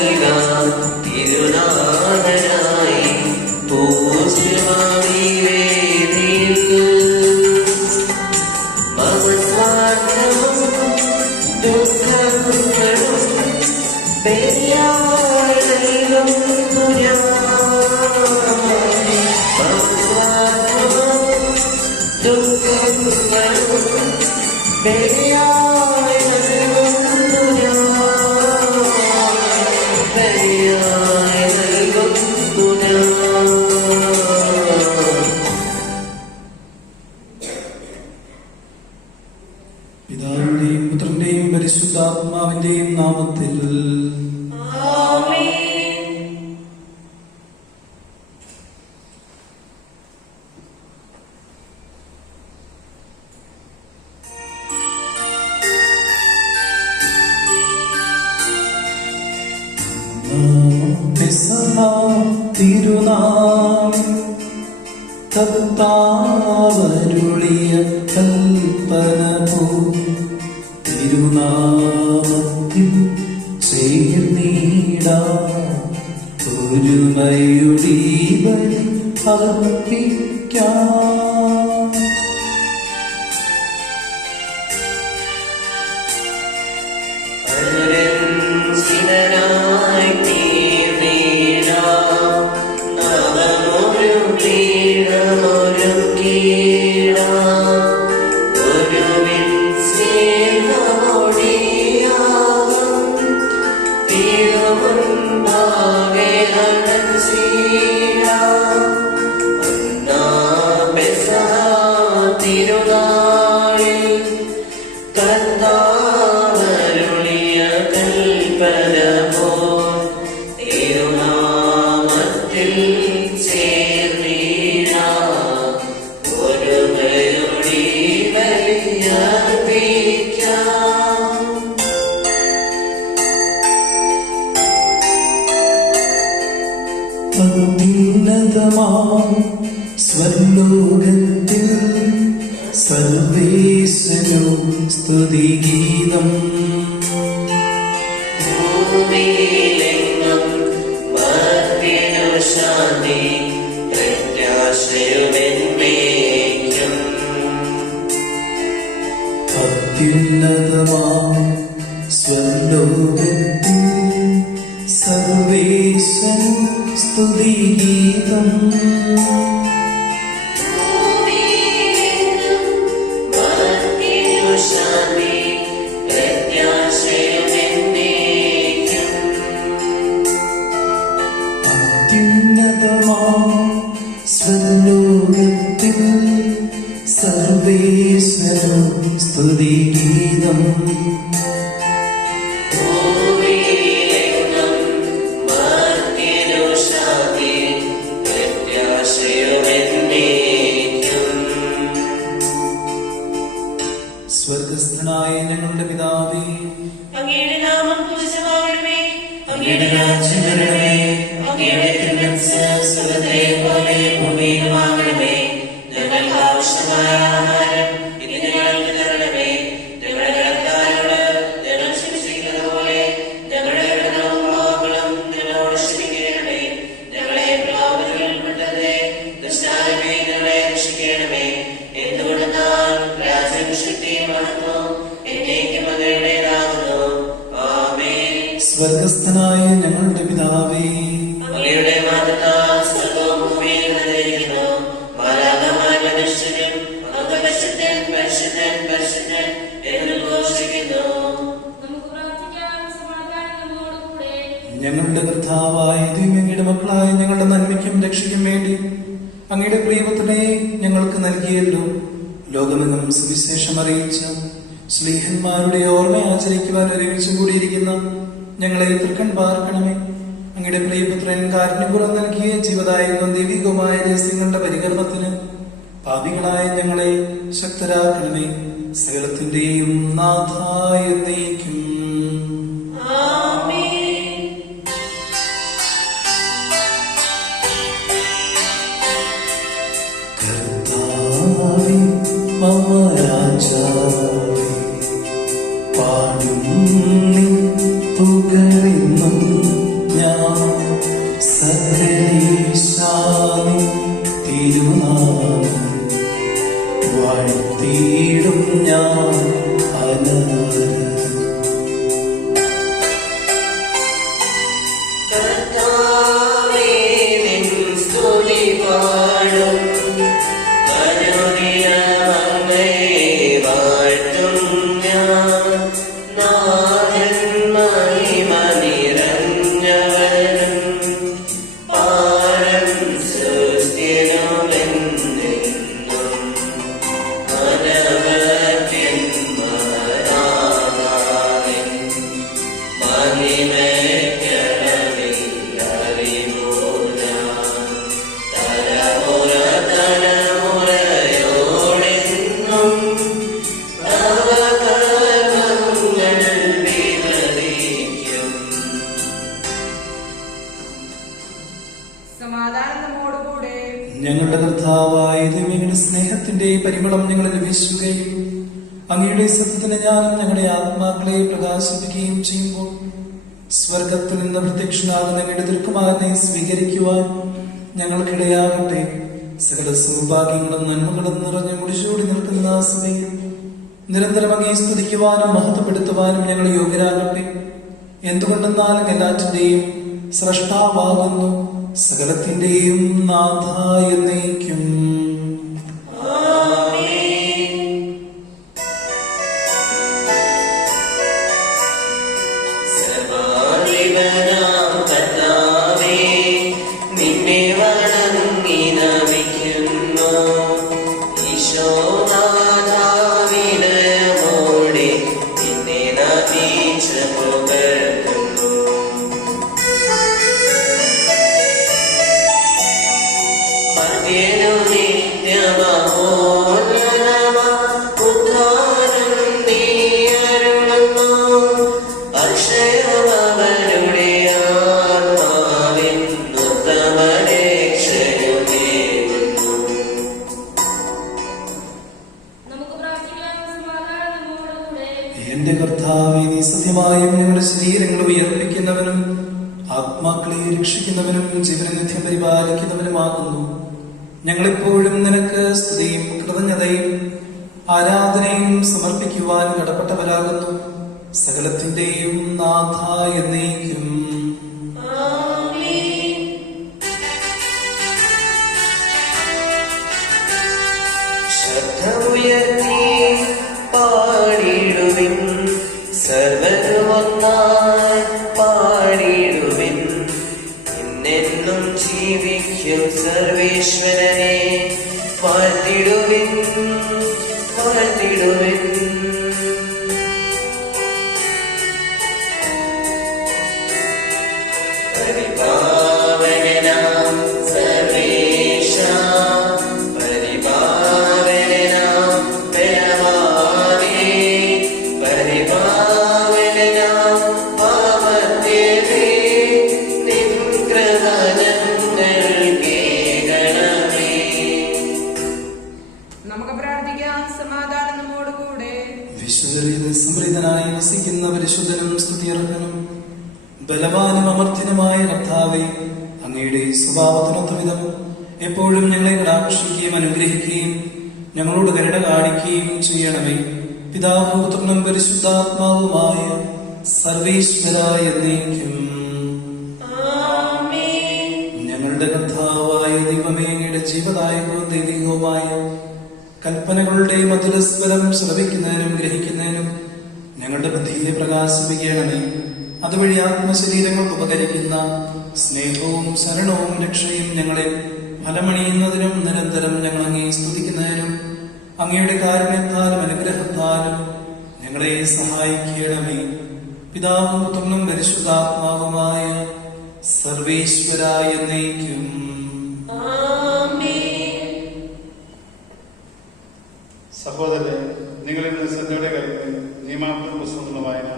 നൽകാം തിരുനാഥനായി പൂജ്യമായി വേദിയിൽ മമസ്വാർത്ഥവും ദുഃഖങ്ങളും പെരിയായി നൽകുന്നു ഞാൻ. മമസ്വാർത്ഥവും ദുഃഖങ്ങളും പെരിയായി നൽകുന്നു ഞാൻ. പെരിയായി നൽകുന്നു ഞാൻ. പിതാവിന്റെയും പുത്രന്റെയും പരിശുദ്ധാത്മാവിന്റെയും നാമത്തിൽ തിരുനാളിൽ കർത്താവരുളിയ കൽപ്പന പോ തിരുനാമത്തിൽ ചേർന്നിടാം ഒരുമയുടെ ബലി അർപ്പിക്കാം. സ്വർലോകത്തിൽ സർവേശ്വരോ സ്തുതിഗീതം. ഭൂമിയിലെങ്ങും മർത്യനു ശാന്തി പ്രത്യാശയുമെന്നേക്കും. അത്യുന്നതമാം സ്വർലോകത്തിൽ സർവേശ്വര സ്തുതിഗീതം. അത്യുന്നതമാം സ്വർലോകത്തിൽ സർവേശ്വര സ്തുതിഗീതം. സ്വർഗസ്ഥനായ ഞങ്ങളുടെ പിതാവേ, അങ്ങയുടെ നാമം പൂജിതമാകണമേ. അങ്ങയുടെ രാജ്യം വരണമേ. അങ്ങയുടെ തിരുമനസ്സ് സ്വർഗ്ഗത്തിലെ പോലെ ഭൂമിയിലുമാകണമേ. ഞങ്ങൾക്ക് ആവശ്യമായ ആഹാരം ഇന്ന് ഞങ്ങൾക്ക് തരണമേ. ഞങ്ങളുടെ കടക്കാരോട് ഞങ്ങൾ ക്ഷമിച്ചിരിക്കുന്നത് പോലെ ഞങ്ങളുടെ കടങ്ങളും പാപങ്ങളും ഞങ്ങളോട് ക്ഷമിക്കണമേ. ഞങ്ങളെ പ്രലോഭനത്തിൽ ഉൾപ്പെടുത്തരുതേ, ദുഷ്ടാരൂപേ ഞങ്ങളെ രക്ഷിക്കണമേ. എന്തുകൊണ്ടെന്നാൽ രാജ്യം ശക്തിയും മഹത്വവും എന്നേക്കും അങ്ങയുടേതാകുന്നു. ആമേൻ. സ്വർഗസ്ഥനായ ഞങ്ങളുടെ പിതാവേ, അങ്ങയുടെ മാതൃകാൽ സ്വർഗ്ഗവും ഭൂമിയും നിറഞ്ഞിരിക്കുന്നു. മാലാഖമാരുടെ നിശ്ചയം അങ്ങ് പരിശുദ്ധൻ പരിശുദ്ധൻ പരിശുദ്ധൻ എന്ന് ഘോഷിക്കുന്നു. നമുക്ക് പ്രാർത്ഥിക്കാം. സമാധാനം നമ്മോടുകൂടെ. ഞങ്ങളുടെ കർത്താവായ ദൈവമേ, അങ്ങയുടെ മക്കളായ ഞങ്ങളുടെ നന്മയ്ക്കും രക്ഷയ്ക്കും വേണ്ടി അങ്ങയുടെ പ്രിയപുത്രനെ ഞങ്ങൾക്ക് നൽകിയല്ലോ. ലോകമെങ്ങും സുവിശേഷം അറിയിച്ച ശ്ലീഹന്മാരുടെ ഓർമ്മ ആചരിക്കുവാൻ ഒരുമിച്ച് കൂടിയിരിക്കുന്ന ഞങ്ങളെ തൃക്കൺ പാർക്കണമേ. അങ്ങയുടെ പ്രിയപുത്രൻ കാരുണ്യപൂർവ്വം നൽകിയ ജീവദായകവും ദൈവികവുമായ രഹസ്യങ്ങളുടെ പരികർമ്മത്തിന് പാപികളായ ഞങ്ങളെ ശക്തരാക്കണമേ. സകലത്തിന്റെയും നാഥായ എന്നേക്കും. കർത്താവേ മമ രാജാവേ, പാടും നിൻ പുകഴെന്നും ഞങ്ങളുടെ കർത്താവായ ദൈവങ്ങളുടെ സ്നേഹത്തിന്റെ പരിമളം ഞങ്ങളിൽ വീശുകയും അങ്ങയുടെ സത്യത്തിന് ജ്ഞാനം ഞങ്ങളുടെ ആത്മാക്കളെ പ്രകാശിപ്പിക്കുകയും ചെയ്യുമ്പോൾ സ്വർഗത്തിൽ നിന്ന് പ്രത്യക്ഷനാകുന്ന ഞങ്ങളുടെ തിരുക്കുമാരനെ സ്വീകരിക്കുവാൻ ഞങ്ങൾക്കിടയാകട്ടെ. സകല സൗഭാഗ്യങ്ങളും നന്മകളും നിറഞ്ഞു മുടിച്ചൂടി നിൽക്കുന്ന ആ സമയം നിരന്തരം അങ്ങേ സ്തുതിക്കുവാനും മഹത്വപ്പെടുത്തുവാനും ഞങ്ങൾ യോഗ്യരാകട്ടെ. എന്തുകൊണ്ടെന്നാൽ എല്ലാറ്റിന്റെയും സ്രഷ്ടാവാകുന്നു, സകലത്തിന്റെയും നാഥ എന്നേക്കും. എന്റെ കർത്താവേ, നീ സത്യമായും ഞങ്ങളുടെ ശരീരങ്ങളെ ഉയർപ്പിക്കുന്നവനും ആത്മാക്കളെ രക്ഷിക്കുന്നവനും ജീവനെ നിത്യം പരിപാലിക്കുന്നവനുമാകുന്നു. ഞങ്ങളെപ്പോഴും നിനക്ക് സ്തുതിയും കൃതജ്ഞതയും ആരാധനയും സമർപ്പിക്കുവാൻ കടപ്പെട്ടവരാകുന്നു, സകലത്തിന്റെയും നാഥ എന്നേക്കും. പാടിടുവിൻ, സർവരുമൊന്നായി പാടിടുവിൻ. എന്നെന്നും ജീവിക്കും സർവേശ്വരനെ വാഴ്ത്തിടുവിൻ, വാഴ്ത്തിടുവിൻ. പരിപാവനാം സർവേശ, പരിപാവനാം ബലവാനേ, പരിപാവനാം പാപത്തേവേ, നിൻ കൃപ ഞങ്ങൾക്ക് കേൾക്കണമേ. നമുക്ക് പ്രാർത്ഥിക്കാം. സമാധാനം നമ്മോടുകൂടെ. വിശുദ്ധരിൽ സമൃദ്ധനായി വസിക്കുന്ന പരിശുദ്ധനും സ്തുതിയർഹനും ബലവാനും അമർത്യനുമായ കർത്താവേ, അങ്ങയുടെ സ്വഭാവത്തിനൊത്തവിധം എപ്പോഴും ഞങ്ങളെ കടാക്ഷിക്കുകയും അനുഗ്രഹിക്കുകയും ഞങ്ങളോട് കരുണ കാണിക്കുകയും ചെയ്യണമേ. പിതാവും പുത്രനും പരിശുദ്ധാത്മാവുമായ സർവേശ്വരായ എന്നേക്കും. ഞങ്ങളുടെ കർത്താവായ ദൈവമേ, അങ്ങയുടെ ജീവദായകവും ദൈവികവുമായ കൽപ്പനകളുടെ മധുരസ്വരം ശ്രവിക്കുന്നതിനും ഗ്രഹിക്കുന്നതിനും ഞങ്ങളുടെ ബുദ്ധിയെ പ്രകാശിപ്പിക്കണമേ. അതുവഴി ആത്മശരീരങ്ങൾക്ക് ഉപകരിക്കുന്ന സ്നേഹവും ശരണവും രക്ഷയും ഞങ്ങളെ ഫലമണിയുന്നതിനും നിരന്തരം ഞങ്ങൾ അങ്ങേ സ്തുതിക്കുന്നതിനും അങ്ങയുടെ കാരുണ്യത്താലും അനുഗ്രഹത്താലും ഞങ്ങളെ സഹായിക്കണമേ. പിതാവും പുത്രനും പരിശുദ്ധാത്മാവുമായ സർവേശ്വരായ എന്നേക്കും. സഹോദരൻ, നിങ്ങൾ ഇന്ന് ശ്രദ്ധയോടെ കരുതി നിയമാത്മക പുസ്തകങ്ങളുടെ വായന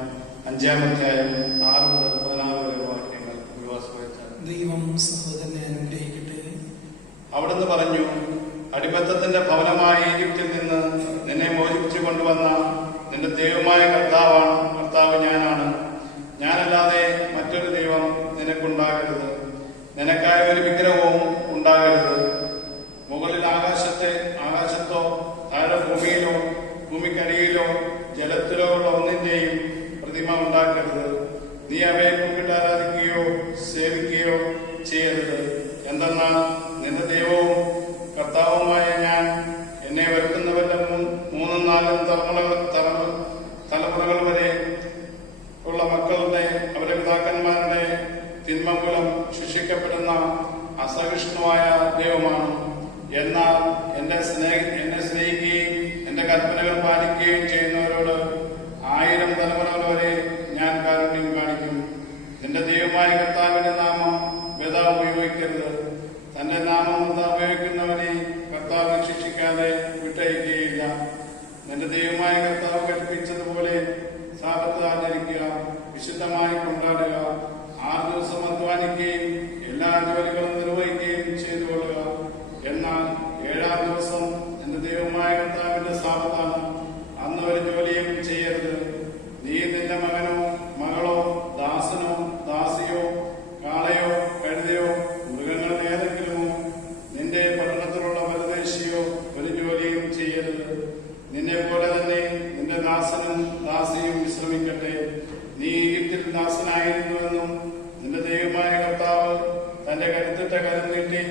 5-ാം അധ്യായം 6 മുതൽ 14 വരെ വാക്യങ്ങൾ വിവാസപ്പെടുത്താൻ. ദൈവം സഹോദരനെ അനുഗ്രഹിക്കട്ടെ. അവിടുന്ന് പറഞ്ഞു, അടിമത്തത്തിന്റെ ഭവനമായ ഈജിപ്തിൽ നിന്ന് നിന്നെ മോചിപ്പിച്ചു കൊണ്ടുവന്ന നിന്റെ ദൈവമായ കർത്താവ് ഞാനാണ്. ഞാനല്ലാതെ മറ്റൊരു ദൈവം നിനക്കുണ്ടാകരുത്. നിനക്കായ ഒരു വിഗ്രഹവും ഉണ്ടാകരുത്. മുകളിൽ ആകാശത്തോ താഴെ ഭൂമിയിലോ ഭൂമിക്കടിയിലോ ജലത്തിലോ ഉള്ള ഒന്നിന്റെയും പ്രതിമ ഉണ്ടാക്കരുത്. നീ അവയെ കുമ്പിട്ട് ആരാധിക്കുകയോ സേവിക്കുകയോ ചെയ്യരുത്. എന്തെന്നാൽ നിന്റെ ദൈവവും കർത്താവുമായ ഞാൻ എന്നെ വെറുക്കുന്നവരുടെ 3-4 തലമുറകൾ വരെ ദൈവമായ കർത്താവിന്റെ നാമം വ്യത ഉപയോഗിക്കരുത്. തന്റെ നാമം വ്യത ഉപയോഗിക്കുന്നവനെ കർത്താവ് ശിക്ഷിക്കാതെ വിട്ടയക്കുകയില്ല. നിന്റെ ദൈവമായ കർത്താവ് കൽപ്പിച്ചതുപോലെ സാബത്ത് ആചരിക്കുക, വിശുദ്ധമായി കൊണ്ടാടുക. 6 ദിവസം അധ്വാനിക്കുകയും എല്ലാ ജോലികളും നിർവഹിക്കുകയും ചെയ്തുകൊള്ളുക. എന്നാൽ 7-ാം ദിവസം നിന്റെ ദൈവമായ കർത്താവിന്റെ സാബത്താണ്. അന്ന് ഒരു ജോലിയും ചെയ്യരുത്. നീ നിന്റെ മകനോ മകളോ ദാസനോ ദാസിയോ കാളയോ കഴുതയോ മൃഗങ്ങളിൽ ഏതെങ്കിലുമോ നിന്റെ പട്ടണത്തിലുള്ള പരദേശിയോ ഒരു ജോലിയും ചെയ്യരുത്. നിന്നെ പോലെ തന്നെ നിന്റെ ദാസനും ദാസിയും വിശ്രമിക്കട്ടെ. നീ ഈജിപ്തിൽ ദാസനായിരുന്നുവെന്നും നിന്റെ ദൈവമായ കർത്താവ് തന്റെ കരുത്തിട്ട കരം നീട്ടി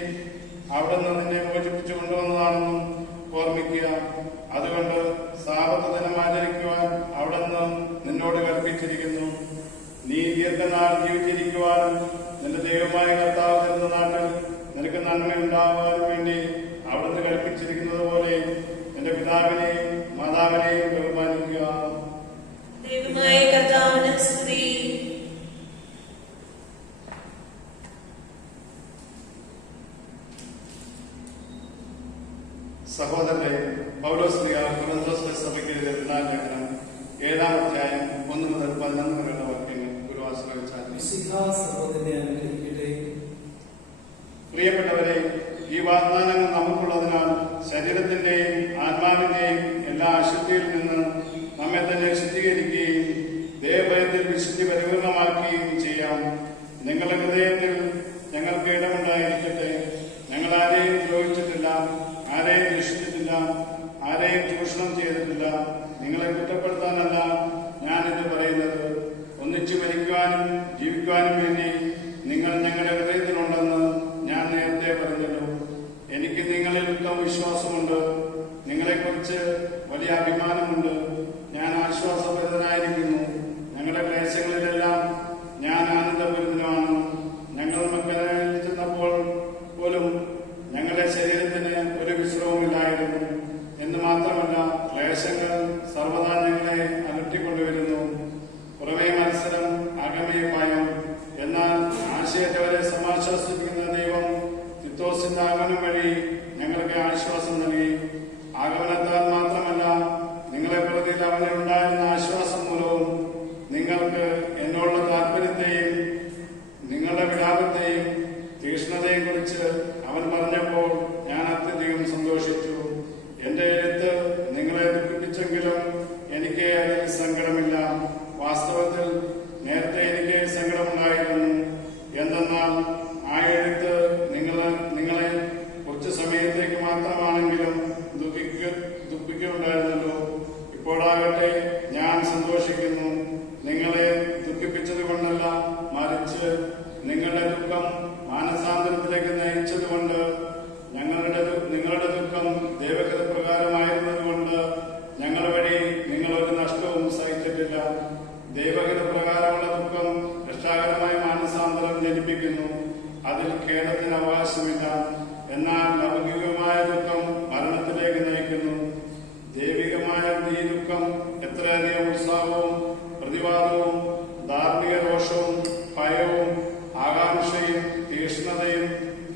അവിടുന്ന് നിന്നെ മോചിപ്പിച്ചു കൊണ്ടുവന്നതാണെന്നും ഓർമ്മിക്കുക. അതുകൊണ്ട് സാബത്ത് ദിനം ആചരിക്കുവാൻ അവിടുന്ന് നിന്നോട് കൽപ്പിച്ചിരിക്കുന്നു. നീ ദീർഘനാൾ ജീവിച്ചിരിക്കുവാനും നിന്റെ ദൈവമായ കർത്താവ് തരുന്ന നാട്ടിൽ നിനക്ക് നന്മയുണ്ടാകുവാൻ വേണ്ടി അവിടുന്ന് കൽപ്പിച്ചിരിക്കുന്നത് പോലെ നിന്റെ പിതാവിനെയും മാതാവിനെയും ബഹുമാനിക്കുക. ദൈവമായ കർത്താവിന് സ്തുതി. സഹോദരരെ, പൗലോസ് ശ്ലീഹ കൊരിന്ത്യർ സഭയ്ക്ക് എഴുതിയ രണ്ടാം ലേഖനം 7-ാം അധ്യായം 1 മുതൽ 11 വരെയുള്ള വാക്യങ്ങൾ ഗുരുവാശ്രയിച്ചാൽ. സഹോദരനെ അനുഗ്രഹിക്കട്ടെ. പ്രിയപ്പെട്ടവരെ, ഈ വാഗ്ദാനങ്ങൾ നമുക്കുള്ളതിനാൽ ശരീരത്തിന്റെയും ആത്മാവിന്റെയും എല്ലാ അശുദ്ധിയിൽ നിന്ന് നമ്മെ തന്നെ ശുദ്ധീകരിക്കുകയും ദേവഭയത്തിൽ വിശുദ്ധി പരിപൂർണമാക്കുകയും ചെയ്യാം. നിങ്ങളുടെ ഹൃദയത്തിൽ ഞങ്ങൾക്ക് ഇടമുണ്ടായിരിക്കട്ടെ. ഞങ്ങൾ ആരെയും ദ്രോഹിച്ചിട്ടില്ല, ആരെയും ദുഷിച്ചിട്ടില്ല, ആരെയും ചൂഷണം ചെയ്തിട്ടില്ല. നിങ്ങളെ കുറ്റപ്പെടുത്താനല്ല ഞാനിത് പറയുന്നത്. ഒന്നിച്ചു മരിക്കുവാനും ജീവിക്കുവാനും വേണ്ടി നിങ്ങൾ ഞങ്ങളുടെ ഹൃദയത്തിലുണ്ടെന്ന് ഞാൻ നേരത്തെ പറഞ്ഞല്ലോ. എനിക്ക് നിങ്ങളിൽ ഉത്തമ വിശ്വാസമുണ്ട്, നിങ്ങളെക്കുറിച്ച് വലിയ അഭിമാനമുണ്ട്. ഞാൻ ആശ്വാസഭരിതനായിരിക്കുന്നു. ഞങ്ങളുടെ ക്ലേശങ്ങളിലെല്ലാം ഞാൻ ആനന്ദപൂരിതനാണ്. ഞങ്ങൾ മക്കളിൽ ചെന്നപ്പോൾ പോലും ഞങ്ങളുടെ ശരീരത്തിന് ഒരു വിശ്രമമില്ലായിരുന്നു. എന്ന് മാത്രമല്ല, ക്ലേശങ്ങൾ സർവ്വതാ ഞങ്ങളെ അലട്ടിക്കൊണ്ടുവരുന്നു. പുറമേ മത്സരം, അകമേ ഭയം. എന്നാൽ ആശയത്തവരെ സമാശ്വസിപ്പിക്കുന്ന ദൈവം തിത്തോസിന്റെ ആഗമനം വഴി ഞങ്ങൾക്ക് ആശ്വാസം നൽകി. ആഗമനത്താൽ മാത്രമല്ല, നിങ്ങളെ പ്രതി അവന് ഉണ്ടായിരുന്ന ആശ്വാസം മൂലവും നിങ്ങൾക്ക് എന്നോടുള്ള താല്പര്യത്തെയും നിങ്ങളുടെ വിലാപത്തെയും തീക്ഷ്ണതയെ കുറിച്ച് അവൻ പറഞ്ഞപ്പോൾ ഞാൻ അത്യധികം സന്തോഷിച്ചു. എന്റെ എഴുത്ത് നിങ്ങളെ ദുഃഖിപ്പിച്ചെങ്കിലും എനിക്ക് അതിൽ സങ്കടമില്ല. വാസ്തവത്തിൽ നേരത്തെ എനിക്ക് സങ്കടമുണ്ടായിരുന്നു. എന്തെന്നാൽ ആ എഴുത്ത് നിങ്ങളെ കുറച്ചു സമയത്തേക്ക് മാത്രമാണെങ്കിലും ദുഃഖിക്കുന്നുണ്ടായിരുന്നല്ലോ. ഇപ്പോഴാകട്ടെ ഞാൻ സന്തോഷിക്കുന്നു. നിങ്ങളെ ദുഃഖിപ്പിച്ചത് കൊണ്ടല്ല, മറിച്ച് നിങ്ങളുടെ ദുഃഖം മാനസാന്തരത്തിലേക്ക് നയിച്ചതുകൊണ്ട്. നിങ്ങളുടെ ദുഃഖം ദൈവഗത പ്രകാരമായിരുന്നതുകൊണ്ട് ഞങ്ങൾ വഴി നിങ്ങൾ ഒരു നഷ്ടവും സഹിച്ചിട്ടില്ല. ദൈവഗത പ്രകാരമുള്ള ദുഃഖം രക്ഷാകരമായ മാനസാന്തരം ജനിപ്പിക്കുന്നു. അതിൽ ഖേദത്തിന് അവകാശമില്ല. എന്നാൽ ലൗകികമായ ദുഃഖം മരണത്തിലേക്ക് നയിക്കുന്നു. ദൈവികമായ ഈ ദുഃഖം എത്രയധികം ഉത്സാഹവും പ്രതിവാദവും ധാർമ്മിക രോഷവും ഭയവും ആകാംക്ഷയും തീക്ഷ്ണതയും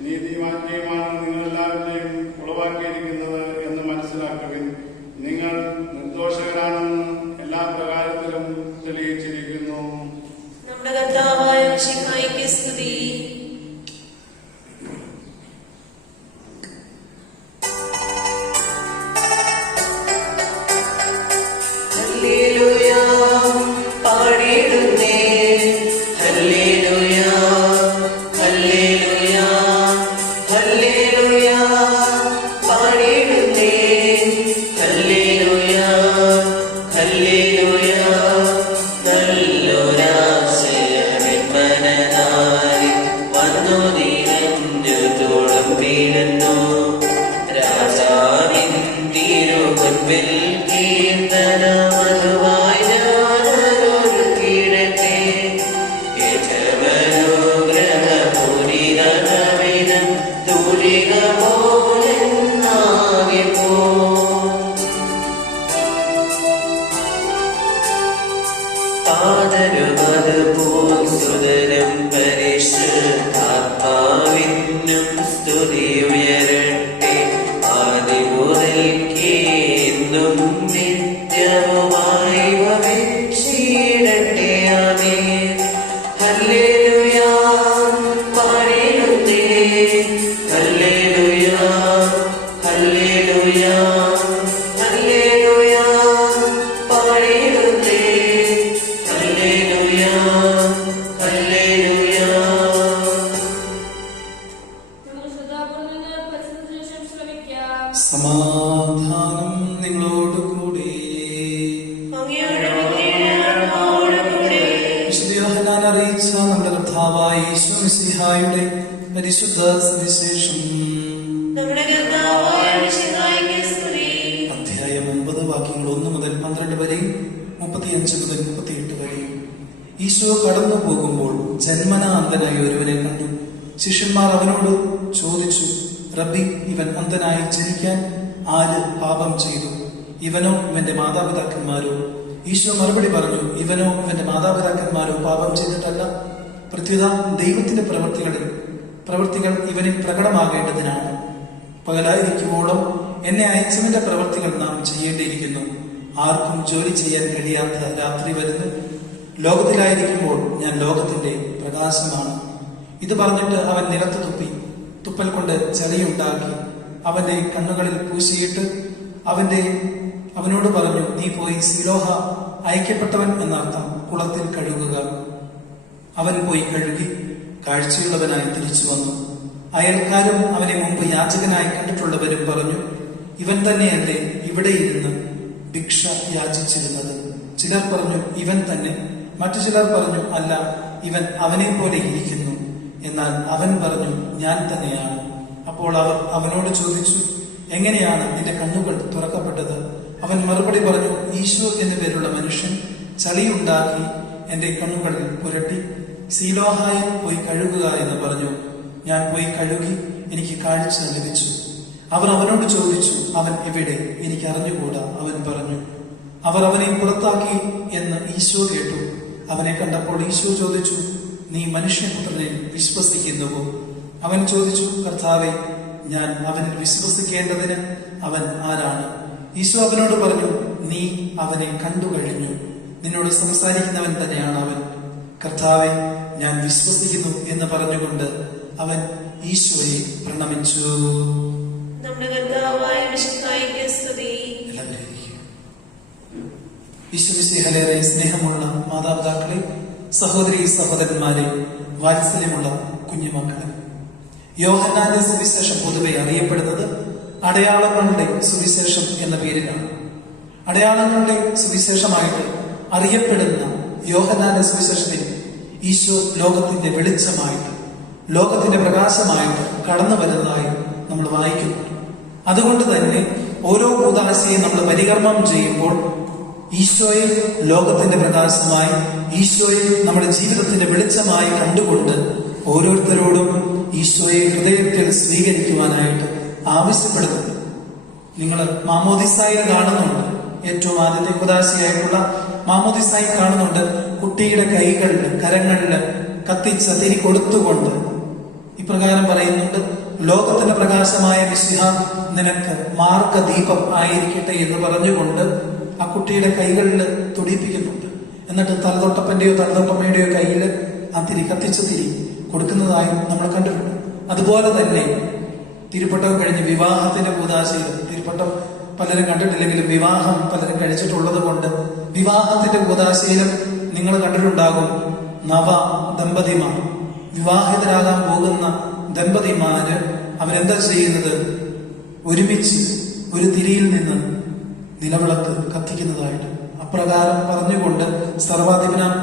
നീതിവാക്യവുമാണ് നിങ്ങളെല്ലാവരുടെയും ഉളവാക്കിയിരിക്കുന്നത് എന്ന് മനസ്സിലാക്കുവിൻ. നിങ്ങൾ നിർദോഷകരാണെന്ന് എല്ലാ പ്രകാരത്തിലും തെളിയിച്ചിരിക്കുന്നു. നമ്മുടെ കർത്താവായ മിശിഹായ്ക്ക് സ്തുതി. ഹല്ലേലൂയ പാടിടുന്നേ. ഹല്ലേലൂയ ഹല്ലേലൂയ ഹല്ലേലൂയ പാടിടുന്നേ. ഹല്ലേലൂയ ഹല്ലേലൂയ നല്ലൊരാശയമെന്മനതാരിൽ വന്നു നിറഞ്ഞു തുളുമ്പിടുന്നു. രാജാവിൻ തിരുമുൻപിൽ കീർത്തനമതുവായി ഞാനൊരുക്കിയിടട്ടെ. യജമാനുഗ്രഹപൂരിതനവിധം തൂലിക പോലെന്നാകിപ്പോ. പാതരുമത് പൂസുതരം കർത്താവായ യേശു മിശിഹായുടെ പരിശുദ്ധ സുവിശേഷം. നമ്മുടെ കർത്താവായ മിശിഹായ്ക്ക് സ്തുതി. അധ്യായം 9 വാക്യങ്ങൾ 1 മുതൽ 12 വരെയും 35 മുതൽ 38 വരെയും. ഈശോ കടന്നു പോകുമ്പോൾ ജന്മനാ അന്ധനായ ഒരുവനെ കണ്ടു. ശിഷ്യന്മാർ അവനോട് ചോദിച്ചു, റബ്ബി, ഇവൻ അന്ധനായി ജനിക്കാൻ ആര് പാപം ചെയ്തു, ഇവനോ ഇവന്റെ മാതാപിതാക്കന്മാരോ? ഈശോ മറുപടി പറഞ്ഞു, ഇവനോ ഇവന്റെ മാതാപിതാക്കന്മാരോ പാപം ചെയ്തിട്ടല്ല, പ്രത്യുത ദൈവത്തിന്റെ പ്രവൃത്തികൾ ഇവനിൽ പ്രകടമാകേണ്ടതിനാണ്. പകലായിരിക്കുമ്പോഴും എന്നെ അയച്ചവന്റെ പ്രവൃത്തികൾ നാം ചെയ്യേണ്ടിയിരിക്കുന്നു. ആർക്കും ജോലി ചെയ്യാൻ കഴിയാത്ത രാത്രി വരുന്നു. ലോകത്തിലായിരിക്കുമ്പോൾ ഞാൻ ലോകത്തിന്റെ പ്രകാശമാണ്. ഇത് പറഞ്ഞിട്ട് അവൻ നിലത്ത് തുപ്പി. തുപ്പൽ കൊണ്ട് ചളിയുണ്ടാക്കി അവന്റെ കണ്ണുകളിൽ പൂശിയിട്ട് അവനോട് പറഞ്ഞു, നീ പോയി സിലോഹ, അയക്കപ്പെട്ടവൻ എന്നർത്ഥം, കുളത്തിൽ കഴുകുക. അവൻ പോയി കഴുകി കാഴ്ചയുള്ളവനായി തിരിച്ചു വന്നു. അയൽക്കാരും അവനെ മുമ്പ് യാചകനായി കണ്ടിട്ടുള്ളവരും പറഞ്ഞു, ഇവൻ തന്നെയല്ലേ ഇവിടെ ഇരുന്ന് ഭിക്ഷ യാചിച്ചിരുന്നത്? ചിലർ പറഞ്ഞു, ഇവൻ തന്നെ. മറ്റു ചിലർ പറഞ്ഞു, അല്ല, ഇവൻ അവനെ പോലെ ഇരിക്കുന്നു. എന്നാൽ അവൻ പറഞ്ഞു, ഞാൻ തന്നെയാണ്. അപ്പോൾ അവർ അവനോട് ചോദിച്ചു, എങ്ങനെയാണ് നിന്റെ കണ്ണുകൾ തുറക്കപ്പെട്ടത്? അവൻ മറുപടി പറഞ്ഞു, ഈശോ എന്നു പേരുള്ള മനുഷ്യൻ ചളിയുണ്ടാക്കി എന്റെ കണ്ണുകളിൽ പുരട്ടി, സീലോഹായിൽ പോയി കഴുകുക എന്ന് പറഞ്ഞു. ഞാൻ പോയി കഴുകി, എനിക്ക് കാഴ്ച ലഭിച്ചു. അവർ അവനോട് ചോദിച്ചു, അവൻ എവിടെ? എനിക്ക് അറിഞ്ഞുകൂടാ, അവൻ പറഞ്ഞു. അവർ അവനെ പുറത്താക്കി എന്ന് ഈശോ കേട്ടു. അവനെ കണ്ടപ്പോൾ ഈശോ ചോദിച്ചു, നീ മനുഷ്യപുത്രനെ വിശ്വസിക്കുന്നുവോ? അവൻ ചോദിച്ചു, കർത്താവേ, ഞാൻ അവനിൽ വിശ്വസിക്കേണ്ടതിന് അവൻ ആരാണ്? ഈശോ അവനോട് പറഞ്ഞു, നീ അവനെ കണ്ടു കഴിഞ്ഞു. നിന്നോട് സംസാരിക്കുന്നവൻ തന്നെയാണ് അവൻ. കർത്താവെ, ഞാൻ വിശ്വസിക്കുന്നു എന്ന് പറഞ്ഞുകൊണ്ട് അവൻ ഈശോയെ പ്രണമിച്ചു. നമ്മുടെ കർത്താവായ മിശിഹായ്ക്ക് സ്തുതി. ഈശോമിശിഹായേറെ സ്നേഹമുള്ള മാതാപിതാക്കളെ, സഹോദരി സഹോദരന്മാരെ, വാത്സല്യമുള്ള കുഞ്ഞുമക്കളെ, യോഹന്നാന്റെ സുവിശേഷം പൊതുവെ അറിയപ്പെടുന്നത് അടയാളങ്ങളുടെ സുവിശേഷം എന്ന പേരിലാണ്. അടയാളങ്ങളുടെ സുവിശേഷമായിട്ട് അറിയപ്പെടുന്ന യോഹന്നാന്റെ സുവിശേഷത്തിൽ ഈശോ ലോകത്തിന്റെ വെളിച്ചമായിട്ട്, ലോകത്തിന്റെ പ്രകാശമായിട്ട് കടന്നു വരുന്നതായി നമ്മൾ വായിക്കുന്നു. അതുകൊണ്ട് തന്നെ ഓരോ കൂദാശയെ നമ്മൾ പരികർമ്മം ചെയ്യുമ്പോൾ ഈശോയെ ലോകത്തിന്റെ പ്രകാശമായി, ഈശോയെ നമ്മുടെ ജീവിതത്തിന്റെ വെളിച്ചമായി കണ്ടുകൊണ്ട് ഓരോരുത്തരോടും ഈശോയെ ഹൃദയത്തിൽ സ്വീകരിക്കുവാനായിട്ട് ആവശ്യപ്പെടുന്നു. നിങ്ങൾ മാമോദിസായിൽ കാണുന്നുണ്ട്, ഏറ്റവും ആദ്യത്തെ കൂദാശയായിട്ടുള്ള മാമോദിസായി കാണുന്നുണ്ട്, കുട്ടിയുടെ കൈകളിൽ കരങ്ങളിൽ കത്തിച്ച തിരി കൊടുത്തുകൊണ്ട് ഇപ്രകാരം പറയുന്നുണ്ട്, ലോകത്തിന്റെ പ്രകാശമായ മിശിഹ നിനക്ക് മാർഗദീപം ആയിരിക്കട്ടെ എന്ന് പറഞ്ഞുകൊണ്ട് ആ കുട്ടിയുടെ കൈകളിൽ തുടിപ്പിക്കുന്നുണ്ട്. എന്നിട്ട് തലതൊട്ടപ്പന്റെയോ തലതൊട്ടമ്മയുടെയോ കയ്യിൽ ആ തിരി കത്തിച്ച തിരി കൊടുക്കുന്നതായും നമ്മൾ കണ്ടിട്ടുണ്ട്. അതുപോലെ തന്നെ തിരുപ്പട്ടം കഴിഞ്ഞ് വിവാഹത്തിന്റെ കൂദാശയിൽ, തിരുപ്പട്ടം പലരും കണ്ടിട്ടില്ലെങ്കിലും വിവാഹം പലരും കഴിച്ചിട്ടുള്ളത് കൊണ്ട് വിവാഹത്തിന്റെ കൂദാശയിലും നിങ്ങൾ കണ്ടിട്ടുണ്ടാകും, നവ ദമ്പതിമാർ, വിവാഹിതരാകാൻ പോകുന്ന ദമ്പതിമാര് അവരെന്താ ചെയ്യുന്നത്? ഒരുമിച്ച് ഒരു തിരിയിൽ നിന്ന് നിലവിളക്ക് കത്തിക്കുന്നതായിട്ട് അപ്രകാരം പറഞ്ഞുകൊണ്ട് സർവാധിപനാം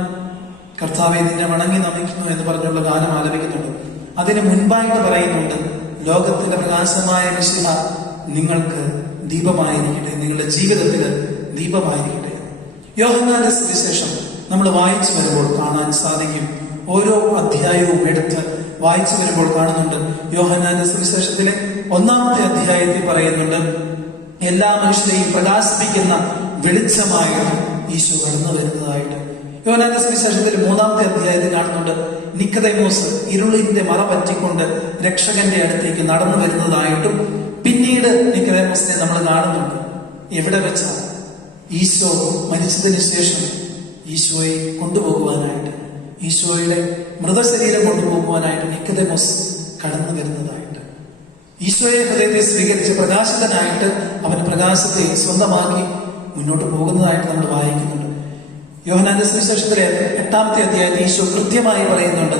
കർത്താവെ നിന്നെ വണങ്ങി നമിക്കുന്നു എന്ന് പറഞ്ഞുള്ള ഗാനം ആലപിക്കുന്നുണ്ട്. അതിന് മുൻപായിട്ട് പറയുന്നുണ്ട്, ലോകത്തിന്റെ പ്രകാശമായ മിശിഹ നിങ്ങൾക്ക് ദീപമായിരിക്കട്ടെ, നിങ്ങളുടെ ജീവിതത്തിൽ ദീപമായിരിക്കട്ടെ. യോഹന്നാന്റെ സുവിശേഷം നമ്മൾ വായിച്ചു വരുമ്പോൾ കാണാൻ സാധിക്കും. ഓരോ അധ്യായവും എടുത്ത് വായിച്ചു വരുമ്പോൾ കാണുന്നുണ്ട്. യോഹന്നാന്റെ സുവിശേഷത്തിലെ 1-ാമത്തെ അധ്യായത്തിൽ പറയുന്നുണ്ട്, എല്ലാ മനുഷ്യരെയും പ്രകാശിപ്പിക്കുന്ന വെളിച്ചമായിട്ട് ഈശോ കടന്നു വരുന്നതായിട്ട്. യോഹന്നാന്റെ സുവിശേഷത്തിൽ 3-ാമത്തെ അധ്യായത്തിൽ കാണുന്നുണ്ട്, നിക്കോദേമോസ് ഇരുളിന്റെ മറ പറ്റിക്കൊണ്ട് രക്ഷകന്റെ അടുത്തേക്ക് നടന്നു വരുന്നതായിട്ടും. പിന്നീട് നിക്കോദേമോസിനെ നമ്മൾ കാണുന്നുണ്ട് എവിടെ വെച്ചാ? ഈശോ മരിച്ചതിന് ശേഷം ഈശോയെ കൊണ്ടുപോകുവാനായിട്ട്, ഈശോയുടെ മൃതശരീരം കൊണ്ടുപോകുവാനായിട്ട് നിക്കോദേമോസ് കടന്നു വരുന്നതായിട്ട്. ഈശോയെ ഹൃദയത്തെ സ്വീകരിച്ച് പ്രകാശിതനായിട്ട് അവൻ പ്രകാശത്തെ സ്വന്തമാക്കി മുന്നോട്ട് പോകുന്നതായിട്ട് നമ്മൾ വായിക്കുന്നുണ്ട്. യോഹന്നാന്റെ സുവിശേഷത്തിലെ 8-ാമത്തെ അധ്യായത്തിൽ ഈശോ കൃത്യമായി പറയുന്നുണ്ട്,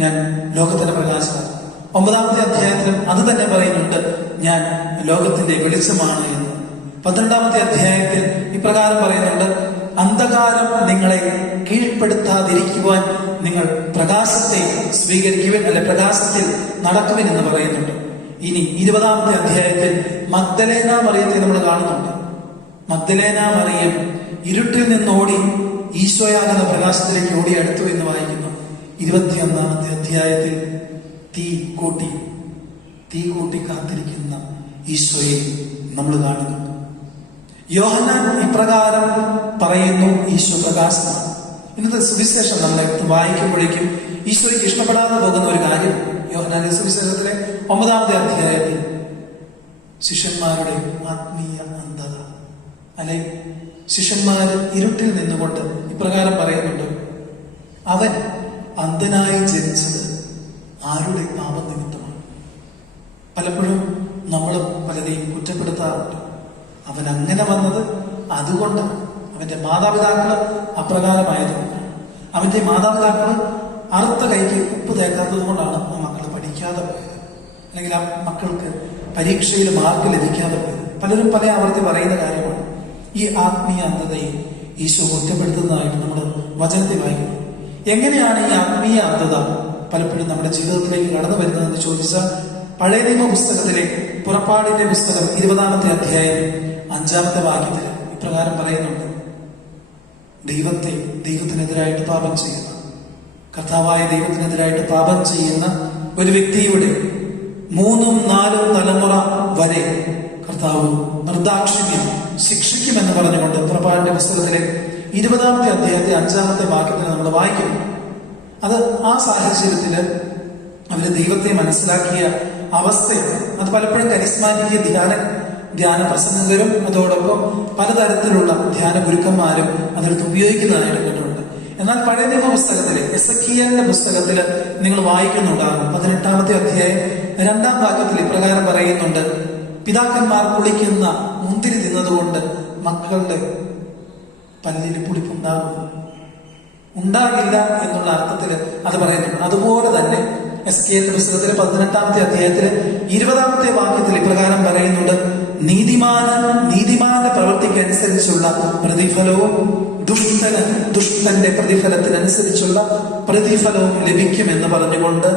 ഞാൻ ലോകത്തിന്റെ പ്രകാശമാണ്. 9-ാമത്തെ അധ്യായത്തിലും അത് തന്നെ പറയുന്നുണ്ട്, ഞാൻ ലോകത്തിന്റെ വെളിച്ചമാണ് എന്ന്. 12-ാമത്തെ അധ്യായത്തിൽ ഇപ്രകാരം പറയുന്നുണ്ട്, അന്ധകാരം നിങ്ങളെ കീഴ്പ്പെടുത്താതിരിക്കുവാൻ നിങ്ങൾ പ്രകാശത്തെ സ്വീകരിക്കുവാൻ, അല്ലെ പ്രകാശത്തിൽ നടക്കുവാൻ എന്ന് പറയുന്നുണ്ട്. ഇനി 20-ാമത്തെ അധ്യായത്തിൽ മഗ്ദലേന മറിയത്തെ നമ്മൾ കാണുന്നുണ്ട്. മഗ്ദലേന മറിയം ഇരുട്ടിൽ നിന്നോടി ഈശോയാകുന്ന പ്രകാശത്തിലേക്ക് ഓടി അടുത്തു എന്ന് വായിക്കുന്നു. 21-ാമത്തെ അധ്യായത്തിൽ തീ കൂട്ടി കാത്തിരിക്കുന്ന ഈശോയെ നമ്മൾ കാണുന്നു. യോഹന്നാൻ ഇപ്രകാരം പറയുന്നു, ഈശോ പ്രകാശമാണ്. ഇന്നത്തെ സുവിശേഷം നമ്മൾ വായിക്കുമ്പോഴേക്കും ഈശോയ്ക്ക് ഇഷ്ടപ്പെടാതെ പോകുന്ന ഒരു കാര്യം, യോഹന്നാന്റെ സുവിശേഷത്തിലെ 9-ാമത്തെ അധ്യായത്തിൽ ശിഷ്യന്മാരുടെ ആത്മീയ അന്ധത, അല്ലെ ശിഷ്യന്മാർ ഇരുട്ടിൽ നിന്നുകൊണ്ട് ഇപ്രകാരം പറയുന്നുണ്ട്, അവൻ അന്ധനായി ജനിച്ചത് ആരുടെ പാപനിമിത്തമാണ്. പലപ്പോഴും നമ്മൾ പലരെയും കുറ്റപ്പെടുത്താറുണ്ട്. അവൻ അങ്ങനെ വന്നത് അതുകൊണ്ട്, അവന്റെ മാതാപിതാക്കള് അപ്രകാരമായതുകൊണ്ടാണ്, അവന്റെ മാതാപിതാക്കള് അറുത്ത കൈക്ക് ഉപ്പ് തേക്കാത്തത് കൊണ്ടാണ് ആ മക്കള് പഠിക്കാതെ പോയത്, അല്ലെങ്കിൽ ആ മക്കൾക്ക് പരീക്ഷയിൽ മാർക്ക് ലഭിക്കാതെ പോയത്. പലരും പല ആവർത്തി പറയുന്ന കാര്യമാണ്. ഈ ആത്മീയ അന്ധതയെ ഈശോ കുറ്റപ്പെടുത്തുന്നതായിട്ട് നമ്മൾ വചനത്തിൽ വായിക്കുന്നു. എങ്ങനെയാണ് ഈ ആത്മീയ അന്ധത പലപ്പോഴും നമ്മുടെ ജീവിതത്തിലേക്ക് കടന്നു വരുന്നതെന്ന് ചോദിച്ചാൽ, പഴയ നിയമ പുസ്തകത്തിലെ പുറപ്പാടിന്റെ പുസ്തകം 20-ാമത്തെ അധ്യായം 5-ാമത്തെ വാക്യത്തിൽ ഇപ്രകാരം പറയുന്നുണ്ട്, ദൈവത്തിനെതിരായിട്ട് പാപം ചെയ്യുന്ന, കർത്താവായ ദൈവത്തിനെതിരായിട്ട് പാപം ചെയ്യുന്ന ഒരു വ്യക്തിയുടെ 3-4 തലമുറ വരെ കർത്താവ് നിർദാക്ഷിണ്യം ശിക്ഷിക്കുമെന്ന് പറഞ്ഞുകൊണ്ട് പുറപ്പാടിന്റെ പുസ്തകത്തിലെ 20-ാമത്തെ അധ്യായത്തെ 5-ാമത്തെ വാക്യത്തിൽ നമ്മൾ വായിക്കുന്നു. അത് ആ സാഹചര്യത്തില് അവര് ദൈവത്തെ മനസ്സിലാക്കിയ അവസ്ഥയാണ്. അത് പലപ്പോഴും കരിസ്മാറ്റിക് ധ്യാന പ്രസംഗകരും അതോടൊപ്പം പലതരത്തിലുള്ള ധ്യാന ഗുരുക്കന്മാരും അതെടുത്ത് ഉപയോഗിക്കുന്നതായിട്ട് കണ്ടിട്ടുണ്ട്. എന്നാൽ പഴയ നിയമ പുസ്തകത്തിലെ എസെക്കിയേലിന്റെ പുസ്തകത്തിൽ നിങ്ങൾ വായിക്കുന്നുണ്ടാകും. 18-ാമത്തെ അധ്യായം 2-ാം വാക്യത്തിൽ ഇപ്രകാരം പറയുന്നുണ്ട്, പിതാക്കന്മാർ കുളിക്കുന്ന മുന്തിരി തിന്നതുകൊണ്ട് മക്കളുടെ പല്ലിന് ഉണ്ടാകില്ല എന്നുള്ള അർത്ഥത്തിൽ അത് പറയുന്നുണ്ട്. അതുപോലെ തന്നെ എസെക്കിയേലിന്റെ പുസ്തകത്തിലെ 18-ാമത്തെ അധ്യായത്തില് 20-ാമത്തെ വാക്യത്തിൽ ഇപ്രകാരം പറയുന്നുണ്ട്, നീതിമാന്റെ പ്രവൃത്തിക്ക് അനുസരിച്ചുള്ള പ്രതിഫലവും ദുഷ്ടന്റെ പ്രതിഫലത്തിനനുസരിച്ചുള്ള പ്രതിഫലവും ലഭിക്കുമെന്ന് പറഞ്ഞുകൊണ്ട്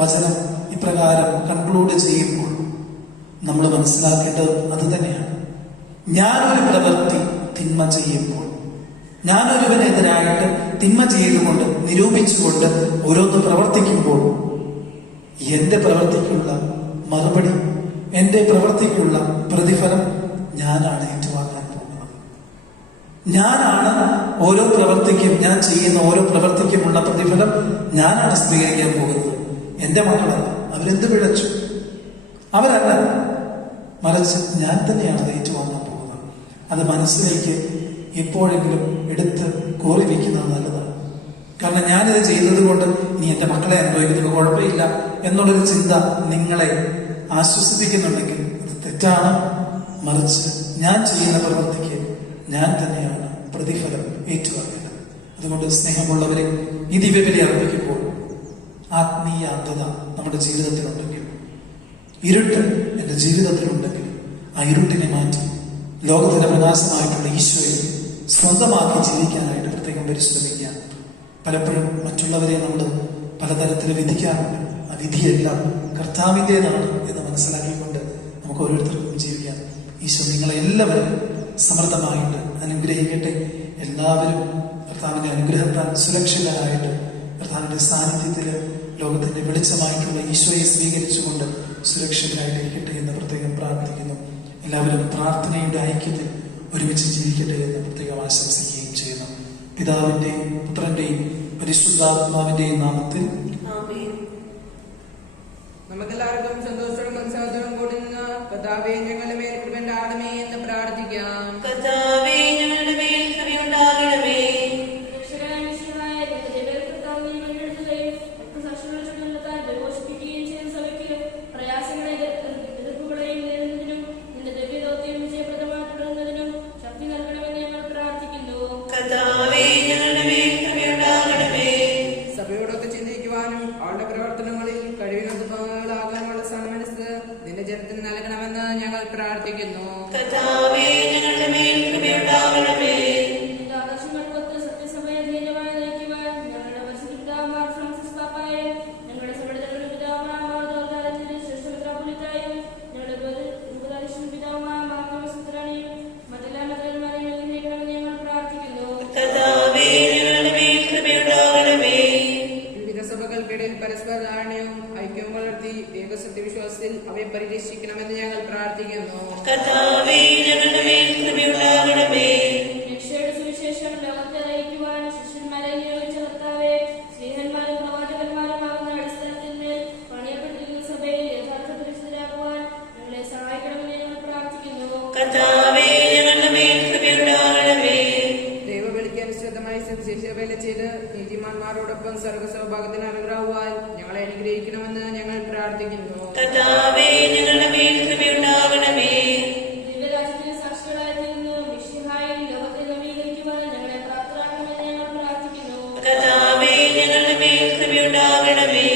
വചനം ഇപ്രകാരം കൺക്ലൂഡ് ചെയ്യുമ്പോൾ നമ്മൾ മനസ്സിലാക്കേണ്ടത് അത് തന്നെയാണ്. ഞാനൊരു പ്രവൃത്തി തിന്മ ചെയ്യുമ്പോൾ, ഞാനൊരുവനെതിരായിട്ട് തിന്മ ചെയ്തുകൊണ്ട് നിരൂപിച്ചുകൊണ്ട് ഓരോന്ന് പ്രവർത്തിക്കുമ്പോൾ എന്റെ പ്രവൃത്തിക്കുള്ള മറുപടി, എന്റെ പ്രവൃത്തിക്കുള്ള പ്രതിഫലം ഞാനാണ് ഏറ്റുവാങ്ങാൻ പോകുന്നത്. ഞാനാണ് ഓരോ പ്രവൃത്തിക്കും, ഞാൻ ചെയ്യുന്ന ഓരോ പ്രവൃത്തിക്കുമുള്ള പ്രതിഫലം ഞാനാണ് സ്വീകരിക്കാൻ പോകുന്നത്. എന്റെ മക്കളല്ല, അവരെന്ത് പിഴച്ചു, അവരല്ല, മറിച്ച് ഞാൻ തന്നെയാണ് അത് ഏറ്റുവാങ്ങാൻ പോകുന്നത്. അത് മനസ്സിലേക്ക് എപ്പോഴെങ്കിലും എടുത്ത് കോറി വയ്ക്കുന്നത് നല്ലതാണ്. കാരണം ഞാനിത് ചെയ്യുന്നത് കൊണ്ട് ഇനി എന്റെ മക്കളെ അനുഭവിക്കുന്നത് കുഴപ്പമില്ല എന്നുള്ളൊരു ചിന്ത നിങ്ങളെ ആശ്വസിപ്പിക്കുന്നുണ്ടെങ്കിൽ അത് തെറ്റാണ്. മറിച്ച് ഞാൻ ചെയ്യുന്ന പ്രവൃത്തിക്ക് ഞാൻ തന്നെയാണ് പ്രതിഫലം ഏറ്റുവാങ്ങേണ്ടത്. അതുകൊണ്ട് സ്നേഹമുള്ളവരെ, ഈ ദിവ്യബലി അർപ്പിക്കുമ്പോൾ ആത്മീയ അന്ധത നമ്മുടെ ജീവിതത്തിലുണ്ടെങ്കിൽ, ഇരുട്ട് എന്റെ ജീവിതത്തിലുണ്ടെങ്കിൽ ആ ഇരുട്ടിനെ മാറ്റി ലോകത്തിന്റെ പ്രകാശമായിട്ടുള്ള ഈശോയെ സ്വന്തമാക്കി ജീവിക്കാനായിട്ട് പ്രത്യേകം പരിശ്രമിക്കാം. പലപ്പോഴും മറ്റുള്ളവരെ നമ്മൾ പലതരത്തിൽ വിധിക്കാറുണ്ട്. ആ വിധിയെല്ലാം കർത്താവിൻ്റെതാണ് എന്ന് മനസ്സിലാക്കിക്കൊണ്ട് നമുക്ക് ഓരോരുത്തർക്കും ജീവിക്കാം. ഈശോ നിങ്ങളെ എല്ലാവരും സമൃദ്ധമായിട്ട് അനുഗ്രഹിക്കട്ടെ. എല്ലാവരും കർത്താവിന്റെ അനുഗ്രഹത്താൽ സുരക്ഷിതരായിട്ട് കർത്താവിന്റെ സാന്നിധ്യത്തില് ലോകത്തിന്റെ വെളിച്ചമായിട്ടുള്ള ഈശോയെ സ്വീകരിച്ചുകൊണ്ട് സുരക്ഷിതരായിട്ടിരിക്കട്ടെ എന്ന് പ്രത്യേകം പ്രാർത്ഥിക്കുന്നു. എല്ലാവരും പ്രാർത്ഥനയുടെ ഐക്യത്തിൽ ഒരുമിച്ച് ജീവിക്കട്ടെ എന്ന് പ്രത്യേകം ആശംസിക്കുകയും ചെയ്യുന്നു. പിതാവിന്റെയും പുത്രന്റെയും പരിശുദ്ധാത്മാവിന്റെയും നാമത്തിൽ നമുക്കെല്ലാവർക്കും സന്തോഷവും മനസ്സാദവും കൂടി നിന്ന് കർത്താവേ ഞങ്ങളുടെ മേൽ കൃപയുണ്ടാകണമേ എന്ന് പ്രാർത്ഥിക്കാം. കർത്താവേ, ഞങ്ങളുടെ മേൽ കൃപയുണ്ടാകണമേ. സഭയോടൊത്ത് ചിന്തിക്കുവാൻ പരസ്പരധാരണയും ഐക്യവും വളർത്തി ഏകസത്യവിശ്വാസത്തിൽ അവയെ പരിരക്ഷിക്കണമെന്ന് ഞങ്ങൾ പ്രാർത്ഥിക്കുന്നു. കർത്താവേ, ഞങ്ങളുടെ മേൽ കൃപയുണ്ടാകണമേ. രക്ഷയുടെ സുവിശേഷം ലോകത്തെ അറിയിക്കുവാൻ ശിഷ്യന്മാരെ നിയോഗിച്ച കർത്താവേ, സ്ത്രീഹന്മാരും പ്രവാചകന്മാരുമാകുന്ന അടിസ്ഥാനത്തിൽ പണിയപ്പെട്ടിരിക്കുന്ന സഭയിൽ യഥാർത്ഥ പരിശുദ്ധരാകുവാൻ ഞങ്ങളെ സഹായിക്കണമെന്ന് ഞങ്ങൾ പ്രാർത്ഥിക്കുന്നു. കർത്താവേ, ഞങ്ങളുടെ മേൽ കൃപയുണ്ടാകണമേ. ദൈവവിളിക്ക് അനുസൃതമായി സുവിശേഷവേല ചെയ്ത് നീതിമാന്മാരോടൊപ്പം സർവ്വസൗഭാഗ്യത്തിന് അനുഗ്രഹവാൻ ഞങ്ങളെ അനുഗ്രഹിക്കണമെന്ന് ഞങ്ങൾ പ്രാർത്ഥിക്കുന്നു. കർത്താവേ, ഞങ്ങളുടെ മേൽ കൃപയുണ്ടാകണമേ. ദിവ്യരാജ്യത്തിന് സാക്ഷികളായി തീർന്ന് മിശിഹായിൽ ലോകത്തെ നവീകരിക്കുവാൻ ഞങ്ങളെ പ്രാപ്തരാക്കണമെന്ന് ഞങ്ങൾ പ്രാർത്ഥിക്കുന്നു. കർത്താവേ, ഞങ്ങളുടെ മേൽ കൃപയുണ്ടാകണമേ.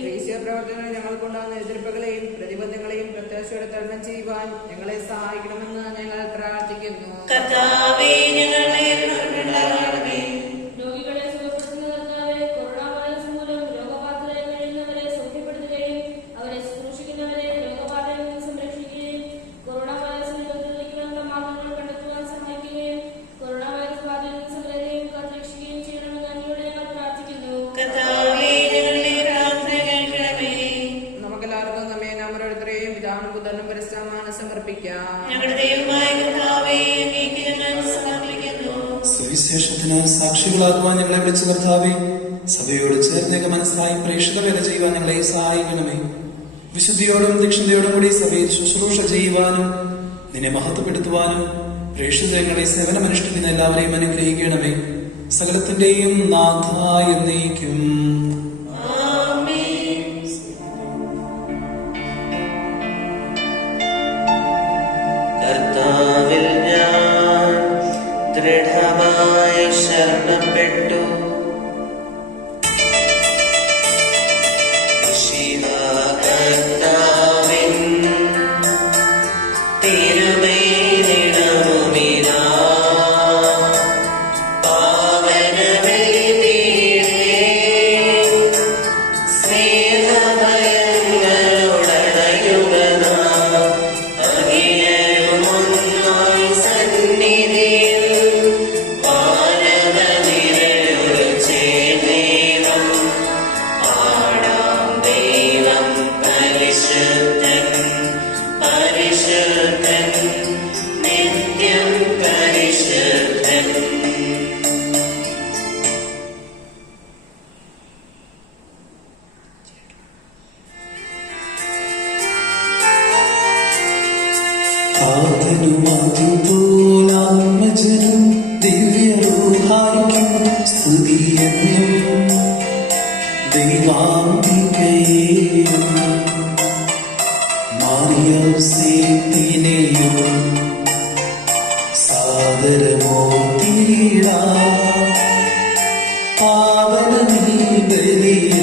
ക്രിസ്തീയ പ്രവർത്തനങ്ങൾ ഞങ്ങൾക്കുണ്ടാകുന്ന എതിർപ്പുകളെയും പ്രതിബന്ധങ്ങളെയും പ്രത്യാശയോടെ തരണം ചെയ്യുവാൻ ഞങ്ങളെ സഹായിക്കണമെന്ന് ഞങ്ങൾ പ്രാർത്ഥിക്കുന്നു. കർത്താവേ, ഞങ്ങളുടെ മേൽ കൃപയുണ്ടാകണമേ. രോഗികളെ സുഖപ്പെടുത്തുന്ന കർത്താവേ, കൊറോണ വൈറസ് മൂലം രോഗബാധിതരായി കഴിയുന്നവരെ സൗഖ്യപ്പെടുത്തുകയും അവരെ ശുശ്രൂഷിക്കുന്നവരെ രോഗബാധയിൽ നിന്ന് സംരക്ഷിക്കുകയും കൊറോണ വൈറസിനെ പ്രതിരോധിക്കാനുള്ള മാർഗങ്ങൾ കണ്ടെത്തുവാൻ സഹായിക്കുകയും കൊറോണ വൈറസ് ബാധയിൽ നിന്ന് സകലരെയും കാത്തുരക്ഷിക്കുകയും ചെയ്യണമെന്ന് അങ്ങയോട് ഞങ്ങൾ പ്രാർത്ഥിക്കുന്നു. കർത്താവേ, ഞങ്ങളുടെ പ്രാർത്ഥന കേൾക്കണമേ. നമുക്കെല്ലാവർക്കും നമ്മെ നാം ഓരോരുത്തരെയും പിതാവിനും പുത്രനും പരിശുദ്ധാത്മാവിനും സമർപ്പിക്കാം. ഞങ്ങളുടെ ദൈവമായ കർത്താവേ, അങ്ങേക്ക് ഞങ്ങൾ സമർപ്പിക്കുന്നു. സുവിശേഷത്തിന് സാക്ഷികളാകുവാൻ ഞങ്ങളെ വിളിച്ച കർത്താവേ, സഭയോട് ചേർന്നേക മനസ്സിലായി പ്രേക്ഷിത വേല ചെയ്യുവാൻ ഞങ്ങളെ സഹായിക്കണമേ. വിശുദ്ധിയോടും ദീക്ഷണതയോടും കൂടി സഭയിൽ ശുശ്രൂഷ ചെയ്യുവാനും നിന്നെ മഹത്വപ്പെടുത്തുവാനും പ്രേക്ഷിതങ്ങളെ സേവനമനുഷ്ഠിക്കുന്ന എല്ലാവരെയും അനുഗ്രഹിക്കണമേ. സകലത്തിന്റെയും നാഥ എന്നേക്കും. കർത്താവിൽ ഞാൻ ദൃഢമായി ശരണപ്പെട്ടു. കർത്താവിൻ തിരുമേനിടവുമിതാ പാവനബലിപീഠേ സ്നേഹഭയങ്ങളോടണയുകനാം അഖിലരുമൊന്നായി സന്നിധിയിൽ വാനവനിരയൊരു ചേർന്നേവം പാടാം ദൈവം പരിശുദ്ധൻ പരിശുദ്ധൻ നിത്യം പരിശുദ്ധൻ. ആത്മജനും ദിവ്യരൂഹായിക്കും സ്തുതിയെന്നും ദൈവാംബികയെയും മാറിയോസേപ്പിനെയും സാദരമോർത്തിയിടാ പാവനമീ ബലിയിൽ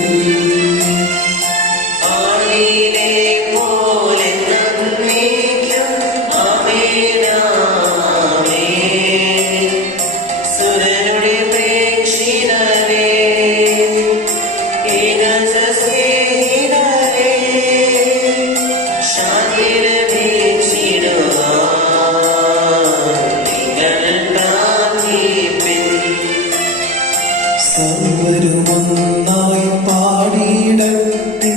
ആണിനെ പോലെ നന്ദിക്കും ആമേനാമേൻ. സുരനുടെ പ്രേക്ഷിതരേ, ഏകജസ്നേഹിതരേ, ശാന്തിരപേക്ഷിടുവാൻ നിങ്ങൾ പ്രാർത്ഥിപ്പിൻ. സർവരുമൊന്നായി പാടിയിടട്ടെ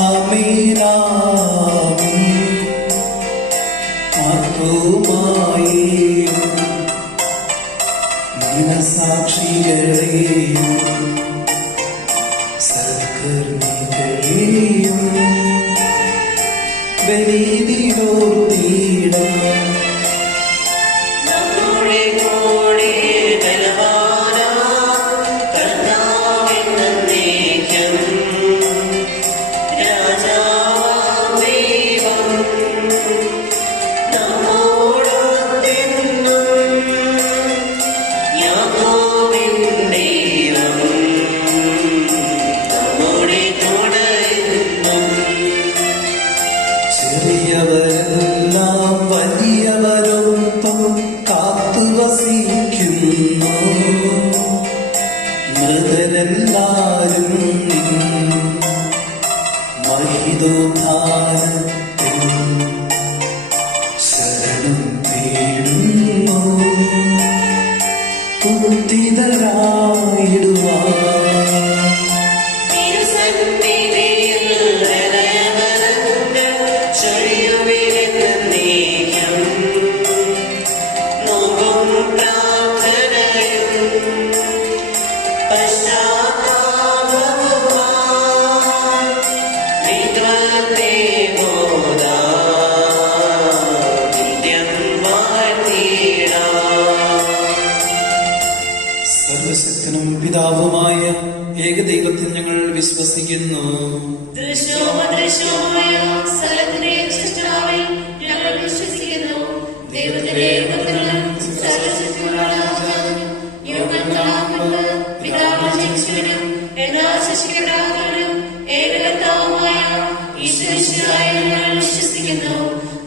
ആമേനാമേൻ. ആത്മാവുമായും മനസാക്ഷികളെയും സൽക്കർമ്മികളെയും ബലിയിലോർത്തിയിടാം. നമ്മുടെ കൂടെ ബലവാനാം കർത്താവിൻ നന്ദിക്കും രാജാവാം ദൈവം നമ്മോടൊത്തെന്നും യാക്കോബിൻ ദൈവം നമ്മുടെ തുടരുന്നും. ചെറിയവരെല്ലാം വലിയവരൊപ്പം കാത്തുവസിക്കുന്നു. മൃതരെല്ലാരും നിൻ മഹിതോദ്ധാരത്തിൽ ശരണം തേടുന്നു. ഉത്തിതരായിടുവാൻ തിരുസന്നിധിയിൽ ഏകദൈവത്തിൽ ഞങ്ങൾ വിശ്വസിക്കുന്നു. ദൃശ്യവും അദൃശ്യവുമായ സകലത്തിന്റെയും സൃഷ്ടാവിൽ ഞങ്ങൾ വിശ്വസിക്കുന്നു. ദൈവത്തിന്റെ ഏകപുത്രനും സർവ്വശക്തിയുള്ള രാജാവും യുഗങ്ങളാം മുൻപ് പിതാവായ ജനിച്ചവനും എല്ലാ സൃഷ്ടിക്കപ്പെടാത്തവനും ഏകകർത്താവുമായ ഈശ്വരനായ ഞങ്ങൾ വിശ്വസിക്കുന്നു.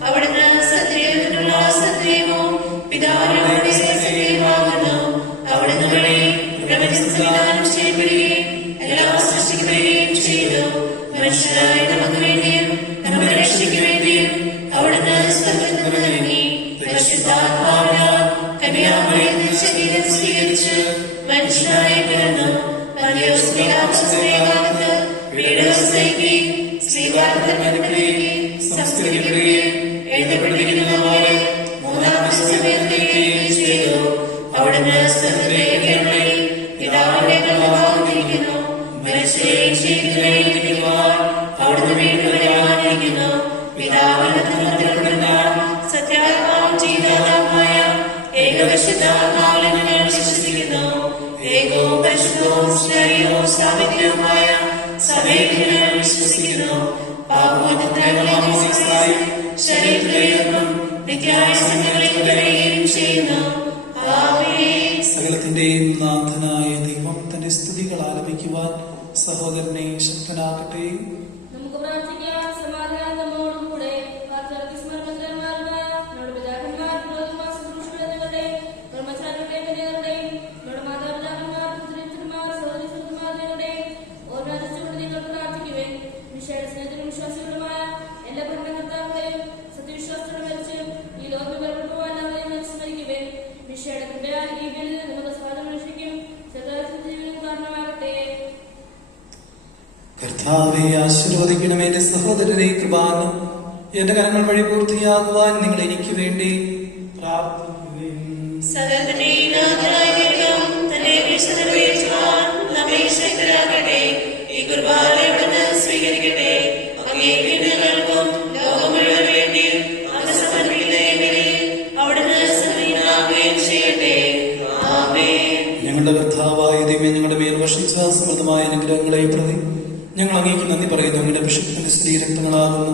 അവിടുന്ന് സത്യത്തിനുള്ള സത്യവും പിതാവിനോട് സത്യവുമാകുന്നു. അവിടുന്ന് വഴി പ്രപഞ്ചം സംവിധാനം ചെയ്യപ്പെടുകയും എല്ലാം സൃഷ്ടിക്കപ്പെടുകയും ചെയ്തു. മനുഷ്യരായ നമുക്ക് വേണ്ടിയും നമ്മുടെ രക്ഷയ്ക്ക് വേണ്ടിയും അവിടുന്ന് സ്വർഗ്ഗത്തിൽ നിന്ന് ഇറങ്ങി പരിശുദ്ധാത്മാവിനാൽ കന്യാമറിയത്തിൽ ശരീരം സ്വീകരിച്ച് മനുഷ്യനായി പിറന്നു. പന്തിയോസ് പീലാത്തോസിന്റെ കാലത്ത് പീഡനം സഹിക്കുകയും ശ്രീവാർദ്ധൻ അനുഗ്രഹിക്കുകയും സംസ്കരിക്കപ്പെടുകയും എഴുതപ്പെട്ടിരിക്കുന്നത് പോലെ മൂന്നാം ദിവസം ഉയർത്തെഴുന്നേൽക്കുകയും ചെയ്തു. അവിടുന്ന് സ്വർഗ്ഗത്തിലേക്ക് എഴുന്നള്ളി പിതാവിന്റെ വലഭാഗത്തിരിക്കുന്നു. മരിച്ചവരെയും ജീവിക്കുന്നവരെയും വിധിക്കുവാൻ അവിടുന്ന് വീണ്ടും വരുവാനിരിക്കുന്നു. പിതാവിന്റെ പുത്രപ്പെടുന്ന സത്യാത്മാവും ജീവദാതാവുമായ ഏകപരിശുദ്ധാത്മാവിൽ ഞങ്ങൾ വിശ്വസിക്കുന്നു. ഏകവും പരിശുദ്ധവും സ്നേഹവും സാമീപ്യവുമായ സഭയിൽ ഞങ്ങൾ വിശ്വസിക്കുന്നു. ശരീരത്തിലെ നിത്യായുസ്സങ്ങളിലേക്ക് വരികയും ചെയ്യുന്നു. ആമേൻ. സകലത്തിന്റെയും നാഥനായ ദൈവം തന്റെ സ്തുതികൾ ആലപിക്കുവാൻ സഹോദരനെ ശക്തനാക്കട്ടെ. നമുക്ക് പ്രാർത്ഥിക്കാം. സമാധാനം നമ്മോടുകൂടെ. പാർശ്വവർത്തി സ്മരണകന്മാരുടെ നമ്മുടെ പിതാക്കന്മാർ പുരോഹിതന്മാർ ശുശ്രൂഷകളുടെയും കർമ്മചാരികളുടെയും കന്യകളുടെയും നമ്മുടെ മാതാപിതാക്കന്മാർ പുത്രിമാർ സഹോദരി സഹോദരന്മാരുടെയും ഓർമ്മ നിങ്ങൾ പ്രാർത്ഥിക്കുവേൻ. വിഷയുടെ സ്നേഹത്തിനും വിശ്വാസികളുമായ എല്ലാ ഭരണകർത്താക്കളെയും സത്യവിശ്വാസത്തോടെ മരിച്ച് ഈ ലോകം പുറപ്പെടുവാൻ അവരെ സ്മരിക്കുവേൻ. വിഷയുടെ കൃപയാൽ ഈ വേളയിൽ നമുക്ക് സ്വാതന്ത്ര്യം രക്ഷിക്കും സദാസജീവനും കാരണമാകട്ടെ. കർത്താവെ ആശീർവദിക്കണമേ. എന്റെ സഹോദരരെ കൃപാന എന്റെ കരങ്ങൾ വഴി പൂർത്തിയാകുവാൻ നിങ്ങൾ എനിക്ക് വേണ്ടി പ്രാർത്ഥിക്കുവേൻ. സകലത്തിന്റെയും നാഥനായ ദൈവം തന്റെ വീഴ്ച നിറവേറ്റുവാൻ നമ്മെ ശക്തരാക്കട്ടെ. ഈ കുർബാന അവിടുന്ന് സ്വീകരിക്കട്ടെ. അങ്ങേക്ക് ഞങ്ങൾക്കും ലോകം മുഴുവൻ വേണ്ടി അങ്ങ് സമർപ്പിക്കുന്നതിനെ അവിടുന്ന് സമീപമാകുകയും ചെയ്യട്ടെ. ആമേൻ. ഞങ്ങളുടെ കർത്താവായ ദൈവമേ, ഞങ്ങളുടെ മേൽ വർഷിച്ച സമൃദ്ധമായ അനുഗ്രഹങ്ങളെ പ്രതി ഞങ്ങൾ അങ്ങേക്ക് നന്ദി പറയുന്നു. അങ്ങയുടെ അഭിഷിക്തന്റെ സ്ത്രീരക്തങ്ങളാകുന്ന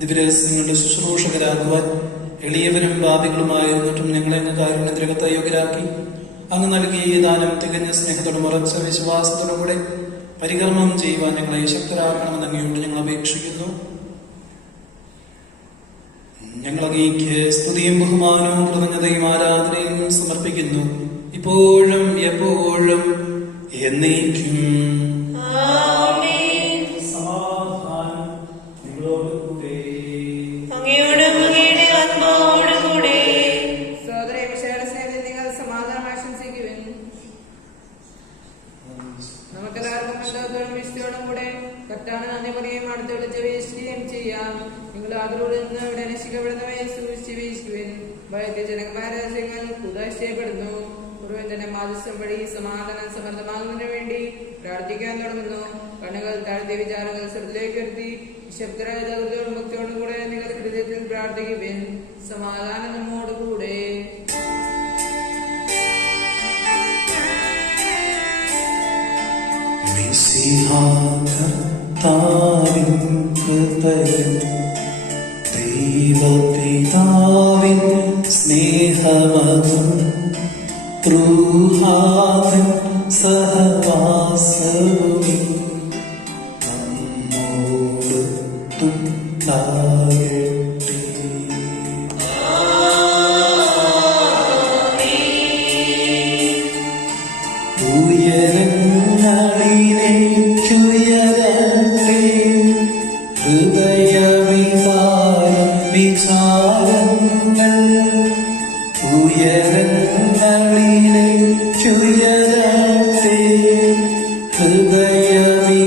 ദിവ്യരഹസ്യങ്ങളുടെ ശുശ്രൂഷകരാകുവാൻ എളിയവരും പാപികളുമായിരുന്നിട്ടും ഞങ്ങളെ അങ്ങ് കാരുണ്യത്തിനകത്ത് യോഗ്യരാക്കി അങ്ങ് നൽകിയ ഈ ദാനം തികഞ്ഞ സ്നേഹത്തോടും ഉറച്ച വിശ്വാസത്തോടും കൂടെ പരികർമ്മം ചെയ്യുവാൻ ഞങ്ങളെ ശക്തരാക്കണമെന്ന് അങ്ങയോട് ഞങ്ങൾ അപേക്ഷിക്കുന്നു. ഞങ്ങൾ അങ്ങേക്ക് സ്തുതിയും ബഹുമാനവും കൃതജ്ഞതയും ആരാധനയും സമർപ്പിക്കുന്നു, ഇപ്പോഴും എപ്പോഴും എന്നേക്കും. ആമേൻ. സമാധാനം നിങ്ങളോടുകൂടെ. അങ്ങയോടും അങ്ങയുടെ ആത്മാവോടും കൂടെ. സഹോദര വിശാല സ്നേഹത്തിൽ നിങ്ങൾ സമാധാനം ആശംസിക്കുവിൻ. നമുക്കെല്ലാവർക്കും ബന്ധത്തോടും വിശുദ്ധിയോടും കൂടെ കർത്താവിന് നന്ദി പറയുകയും അടുത്ത് വിളിച്ച് വീശുകയും ചെയ്യാം. നിങ്ങൾ അതിലൂടെ നിന്ന് ഇവിടെ നശിക്കപ്പെടുന്നവയെ സൂക്ഷിച്ച് വീശുവിൻ. ഭയത്തെ ജനകമായ രഹസ്യങ്ങൾ കുതാശയപ്പെടുന്നു. പുരോഹിതന്റെ മാധ്യസ്ഥം വഴി സമാധാനം സംബന്ധമാകുന്നതിന് വേണ്ടി പ്രാർത്ഥിക്കാൻ തുടങ്ങുന്നു. കണ്ണുകൾ താഴ്ത്തിയ വിചാരങ്ങൾ ശ്രദ്ധയിലേക്ക് വരുത്തി നിശബ്ദരായ ദൗത്യത്തോടും ഭക്തിയോടും കൂടെ നിങ്ങൾ ഹൃദയത്തിൽ പ്രാർത്ഥിക്കുവിൻ. സമാധാനം നമ്മോടുകൂടെ. കർത്താവിൻ കൃപയും ദൈവപിതാവിൻ സ്നേഹമതും ത്രൂഹാവിൻ സഹവാസവും നമ്മോടൊത്തുണ്ടാകട്ടെ. ഉയരങ്ങളിലേക്കുയരട്ടെ വിചാരങ്ങൾ. ഉയരങ്ങളിലേക്കുയരട്ടെ ഹൃദയവികാര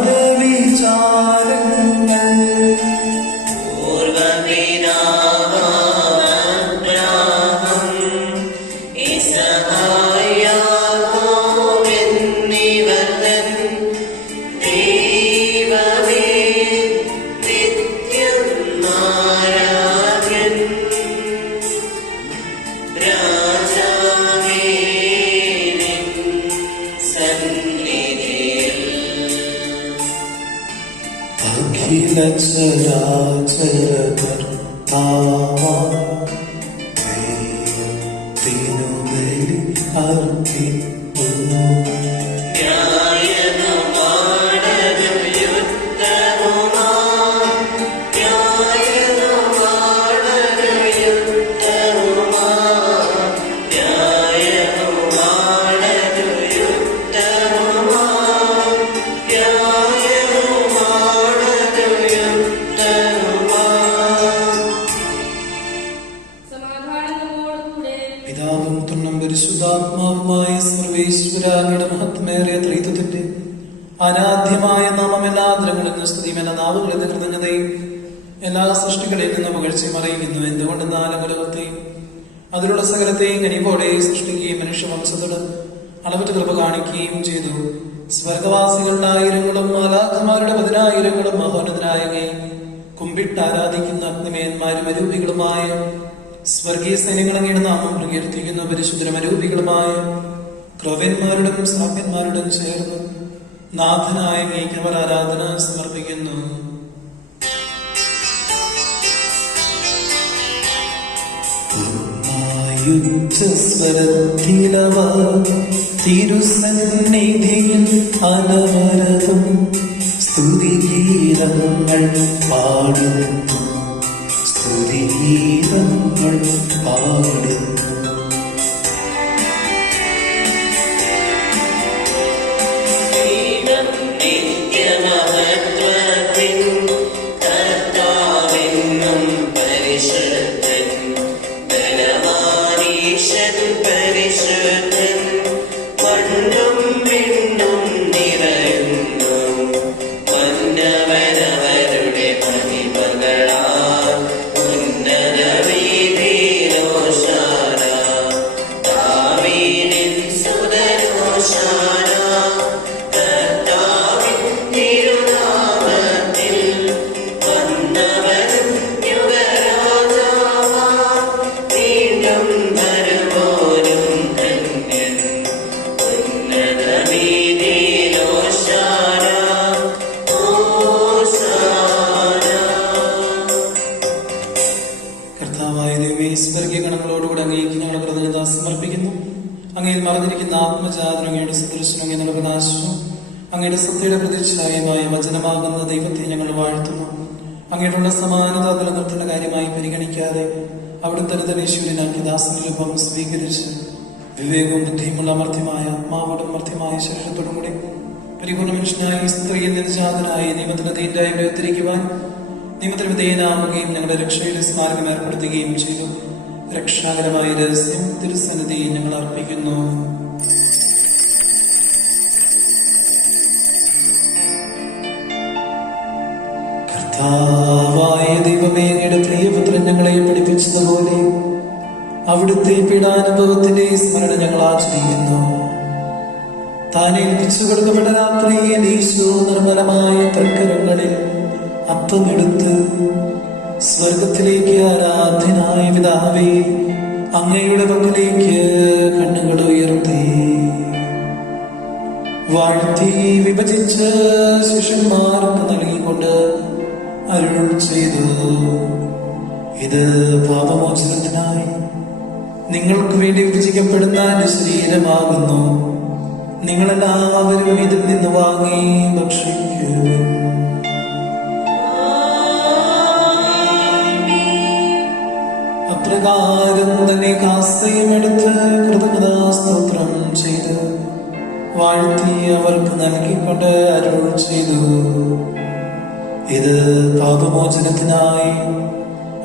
വിചാരങ്ങൾ. രാജാവേ നിൻ സന്നിധി അഖില ചരാചരകർത്താവാ ദൈവത്തിനു ബലി അർപ്പിക്കുന്നു. പിതാവും തുണ്ണം പരിശുദ്ധാത്മാവുമായ സർവേശ്വരായുടെ മഹത്വമേറിയ ത്രിത്വത്തിന്റെ അനാദ്യമായ നാമം എല്ലാ ആദരങ്ങളിലും സ്തുതിയും എല്ലാ നാവുകളിൽ നിന്ന് കൃതജ്ഞതയും എല്ലാ സൃഷ്ടികളിൽ നിന്ന് പുകഴ്ചയും അറിയിക്കുന്നു. എന്തുകൊണ്ട് നാലകലകത്തെയും അതിലുള്ള സകലത്തെയും കനിവോടെ സൃഷ്ടിക്കുകയും മനുഷ്യവംശത്തോട് അളവറ്റ കൃപ കാണിക്കുകയും ചെയ്തു. സ്വർഗവാസികളുടെ ആയിരങ്ങളും മാലാഖമാരുടെ 10,000-ങ്ങളും മഹോന്നതനായകയെ കുമ്പിട്ട് ആരാധിക്കുന്ന അഗ്നിമേന്മാരും അരൂപികളുമായ സ്വർഗീയ സൈന്യങ്ങൾ അങ്ങയുടെ നാമം പ്രകീർത്തിക്കുന്നു. പരിശുദ്ധരമരൂപികളുമായ ക്രവന്മാരുടെയും സാപ്യന്മാരുടെയും ചേർന്ന് നാഥനായ അങ്ങേക്കവർ ആരാധന സമർപ്പിക്കുന്നു. യുദ്ധസ്വരത്തിലവർ തിരുസന്നിധിയിൽ അനവരതം സ്തുതിഗീതങ്ങൾ പാടുന്നു. സ്തുതിഗീതങ്ങൾ പാടുന്നു. നിത്യമഹത്വത്തിൻ കർത്താവെന്നും പരിശുദ്ധൻ ബലവാനീശൻ പരിശുദ്ധൻ മണ്ണും വിണ്ണും നിറയുന്നു മന്നവനവരുടെ മഹിമകളാൽ ഉന്നത വീതിയിലോശാന ദാവീദിൻ സുതനോശാന കർത്താവിൻ തിരുനാമത്തിൽ വന്നവനും യുഗരാജാവാം വീണ്ടും വരുവോനും ധന്യൻ ഉന്നത വീതിയിലോശാന ഓശാന. കർത്താവായ ദൈവമേ, സ്വർഗീയ ഗണങ്ങളോടുകൂടെ അങ്ങേക്ക് ഞങ്ങൾ കൃതജ്ഞത സമർപ്പിക്കുന്നു. അങ്ങയിൽ മറഞ്ഞിരിക്കുന്ന ആത്മജാതനും അങ്ങയുടെ സദൃശനും അങ്ങയുടെ പ്രകാശവും അങ്ങയുടെ സത്യയുടെ പ്രതിച്ഛായമായ വചനമാകുന്ന ദൈവത്തെ ഞങ്ങൾ വാഴ്ത്തുന്നു. അങ്ങയോടുള്ള സമാനത നിലനിർത്തുന്ന കാര്യമായി പരിഗണിക്കാതെ അവിടുത്തെ ഈശ്വരനാക്കി ദാസനിലൊപ്പം സ്വീകരിച്ച് വിവേകവും ബുദ്ധിയുമുള്ള അമർത്യമായ ആത്മാവോടും മർത്യമായ ശരീരത്തോടും കൂടി പരിപൂർണ്ണ മനുഷ്യനായ സ്ത്രീയിൽ നിജാതനായ നിയമത്തിന്റെ തീറ്റായി ഉദ്ധരിക്കുവാൻ നിയമത്തിന് വിധേയനാവുകയും ഞങ്ങളുടെ രക്ഷയുടെ സ്മാരകം ഏർപ്പെടുത്തുകയും ചെയ്തു. രക്ഷാകരമായ രഹസ്യം തിരുസന്നിധി ഞങ്ങൾ അർപ്പിക്കുന്നു. കർത്താവായ ദൈവമേ, അങ്ങയുടെ പ്രിയപുത്രൻ ഞങ്ങളെ പഠിപ്പിച്ചതുപോലെ അവിടുത്തെ പീഡാനുഭവത്തിന്റെ സ്മരണ ഞങ്ങൾ ആചരിക്കുന്നു. താൻ ഏൽപ്പിച്ചു കൊടുക്കപ്പെട്ട രാത്രിയിൽ ഈശോ നിർമ്മലമായ തൃക്കരങ്ങളിൽ അപ്പമെടുത്ത് സ്വർഗത്തിലേക്ക് ആരാധ്യനായ പിതാവേ, അങ്ങയുടെ പക്കലേക്ക് കണ്ണുകൾ ഉയർത്തി വാഴ്ത്തി വിഭജിച്ച് ശിഷ്യന്മാർക്ക് നൽകിക്കൊണ്ട് അരുൾ ചെയ്തു, ഇത് പാപമോചനത്തിനായി നിങ്ങൾക്ക് വേണ്ടി വിഭജിക്കപ്പെടുന്ന എന്റെ ശരീരമാകുന്നു. നിങ്ങളെല്ലാവരും ഇതിൽ നിന്ന് വാങ്ങി ഭക്ഷിക്കുവിൻ. അപ്രകാരം തന്നെ കാസ്തയുമെടുത്ത് കൃതജ്ഞതാസ്തോത്രം ചെയ്ത് വാഴ്ത്തി അവർക്ക് നൽകിക്കൊണ്ട് അരുൾ ചെയ്തു, ഇത് പാപമോചനത്തിനായി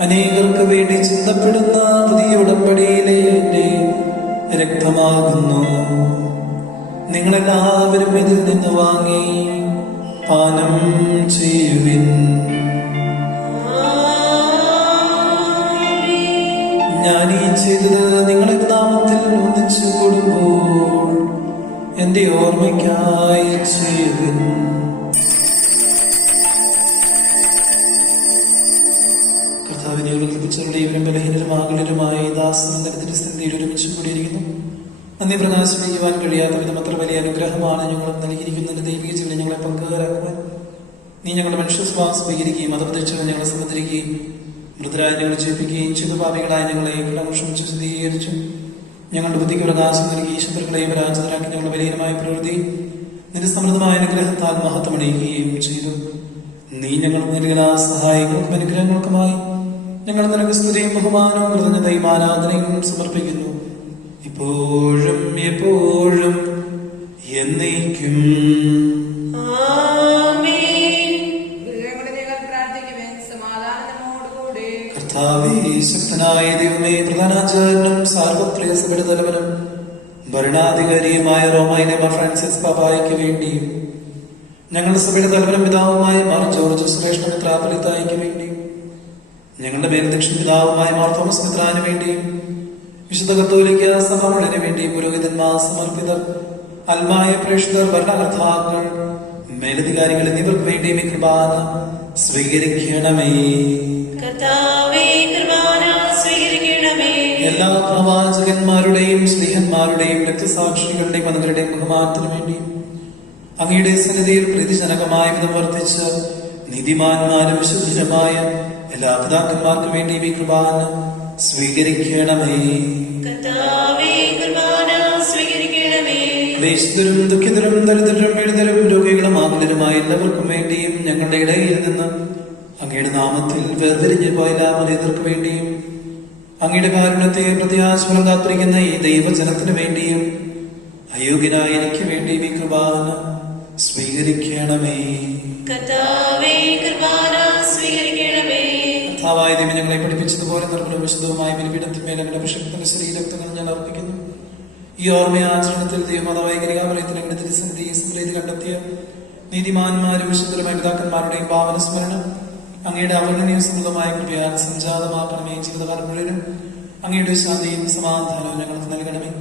അനേകർക്ക് വേണ്ടി ചിന്തപ്പെടുന്ന പുതിയ ഉടമ്പടിയിലെ എന്റെ രക്തമാകുന്നു. നിങ്ങളെല്ലാവരും ഇതിൽ നിന്ന് വാങ്ങി പാനം ചെയ്യുവിൻ. ഞാൻ ഈ ചെയ്തത് നിങ്ങളുടെ നാമത്തിൽ ഒന്നിച്ചു കൂടുമ്പോൾ എന്റെ ഓർമ്മയ്ക്കായി ചെയ്യുവിൻ. കർത്താവിനെ കൽപ്പിച്ചവരുടെയും ബലഹീനരുമാകലരുമായി ദാസനത്തിന്റെ സ്ഥിതിയിൽ ഒരുമിച്ച് കൂടിയിരിക്കുന്നു. നന്ദി പ്രകാശിപ്പിക്കുവാൻ കഴിയാത്ത വിധം അത്ര വലിയ അനുഗ്രഹമാണ് ഞങ്ങൾ നൽകിയിരിക്കുന്ന ദൈവിക ജീവിതം ഞങ്ങളെ പങ്കുകാരാക്കുവാൻ നീ ഞങ്ങളുടെ മനുഷ്യസ്വഭാവം സ്വീകരിക്കുകയും മതപ്രതീക്ഷകൾ ഞങ്ങളെ സംബന്ധിക്കുകയും മൃതരായ ഞങ്ങളെ ജയിപ്പിക്കുകയും ചിതപാപികളായ ഞങ്ങളെ ക്ഷമിച്ച് ശുദ്ധീകരിച്ചു ഞങ്ങളുടെ ബുദ്ധിക്ക് പ്രകാശം നൽകി ശത്രുക്കളെയും പരാജിതരാക്കി ഞങ്ങളുടെ ബലഹീനമായ പ്രവൃത്തി നിന്റെ സമൃദ്ധമായ അനുഗ്രഹത്താൽ മഹത്വമണിയുകയും ചെയ്തു. നീ ഞങ്ങൾക്ക് നൽകുന്ന സഹായങ്ങൾക്കും അനുഗ്രഹങ്ങൾക്കുമായി ഞങ്ങൾ നിനക്ക് സ്തുതിയും ബഹുമാനവും കൃതജ്ഞതയും ആരാധനയും സമർപ്പിക്കുന്നു, ഇപ്പോഴും എപ്പോഴും എന്നേക്കും. കർത്താവേ, ശക്തനായ ദൈവമേ, പ്രധാനാചാര്യനും സാർവത്രിക സഭയുടെ തലവനും ഭരണാധികാരിയുമായ റോമായിലെ മാർ ഫ്രാൻസിസ് പാപ്പായ്ക്ക് വേണ്ടിയും ഞങ്ങളുടെ സഭയുടെ തലവനും പിതാവുമായ മാർ ജോർജ് ശ്രേഷ്ഠ മെത്രാപ്പൊലീത്തായ്ക്ക് വേണ്ടിയും ഞങ്ങളുടെ മേൽദക്ഷൻ പിതാവുമായ മാർ തോമസ് മെത്രാന് വേണ്ടിയും വിശുദ്ധ കത്തോലിക്ക സഭ മുഴുവന് വേണ്ടിയും പുരോഹിതന്മാർ, സമർപ്പിതർ, അൽമായ പ്രേക്ഷിതർ, ഭരണകർത്താക്കൾ, മേലധികാരികൾ എന്നിവർക്ക് വേണ്ടിയും ഈ കൃപാന സ്വീകരിക്കണമേ. എല്ലാ പ്രവാചകന്മാരുടെയും സ്നേഹന്മാരുടെയും രക്തസാക്ഷികളുടെയും മതങ്ങളുടെയും ബഹുമാനത്തിനു വേണ്ടിയും അങ്ങയുടെ സന്നിധിയിൽ പ്രീതിജനകമായ വിധം വർദ്ധിച്ച് നീതിമാന്മാരും വിശുദ്ധരുമായ എല്ലാ പിതാക്കന്മാർക്കും വേണ്ടിയും ഈ കൃപാന സ്വീകരിക്കണമേ. ക്ലേശിതരും ദുഃഖിതരും ദരിദ്രരും എഴുതരും രോഗികളും ആകുലരുമായ എല്ലാവർക്കും വേണ്ടിയും ഞങ്ങളുടെ ഇടയിൽ നിന്ന് അങ്ങയുടെ നാമത്തിൽ വേർതിരിഞ്ഞു പോയ എല്ലാ മനുഷ്യർക്ക് വേണ്ടിയും അങ്ങയുടെ കാരുണ്യത്തെ പ്രത്യാശം കാത്തിരിക്കുന്ന ഈ ദൈവജനത്തിനു വേണ്ടിയും അയോഗ്യനായ എനിക്ക് വേണ്ടിയും ഈ കൃപാന സ്വീകരിക്കണമേ. കർത്താവായ ദൈവം ഞങ്ങളെ പഠിപ്പിച്ചതുപോലെ നിർമ്മലവും വിശുദ്ധവുമായ ബലിപീഠത്തിന്മേൽ അങ്ങയുടെ അഭിഷേകത്തിന്റെ ശരീരരക്തങ്ങൾ ഞാൻ അർപ്പിക്കുന്നു. ഈ ഓർമ്മയാചരണത്തിൽ ദൈവമതവൈകരികാമലയത്തിൽ അങ്ങയുടെ തിരുസന്നിധി സമൃദ്ധി കണ്ടെത്തിയ നീതിമാന്മാരും വിശുദ്ധരുമായ പിതാക്കന്മാരുടെയും പാവന സ്മരണം അങ്ങയുടെ അവർണ്ണനീയ സമൃദ്ധമായ കൃപയാൽ സംജാതമാക്കണമേ. ജീവിതകാലം മുഴുവനും അങ്ങയുടെ ശാന്തിയും സമാധാനവും ഞങ്ങൾക്ക് നൽകണമേ.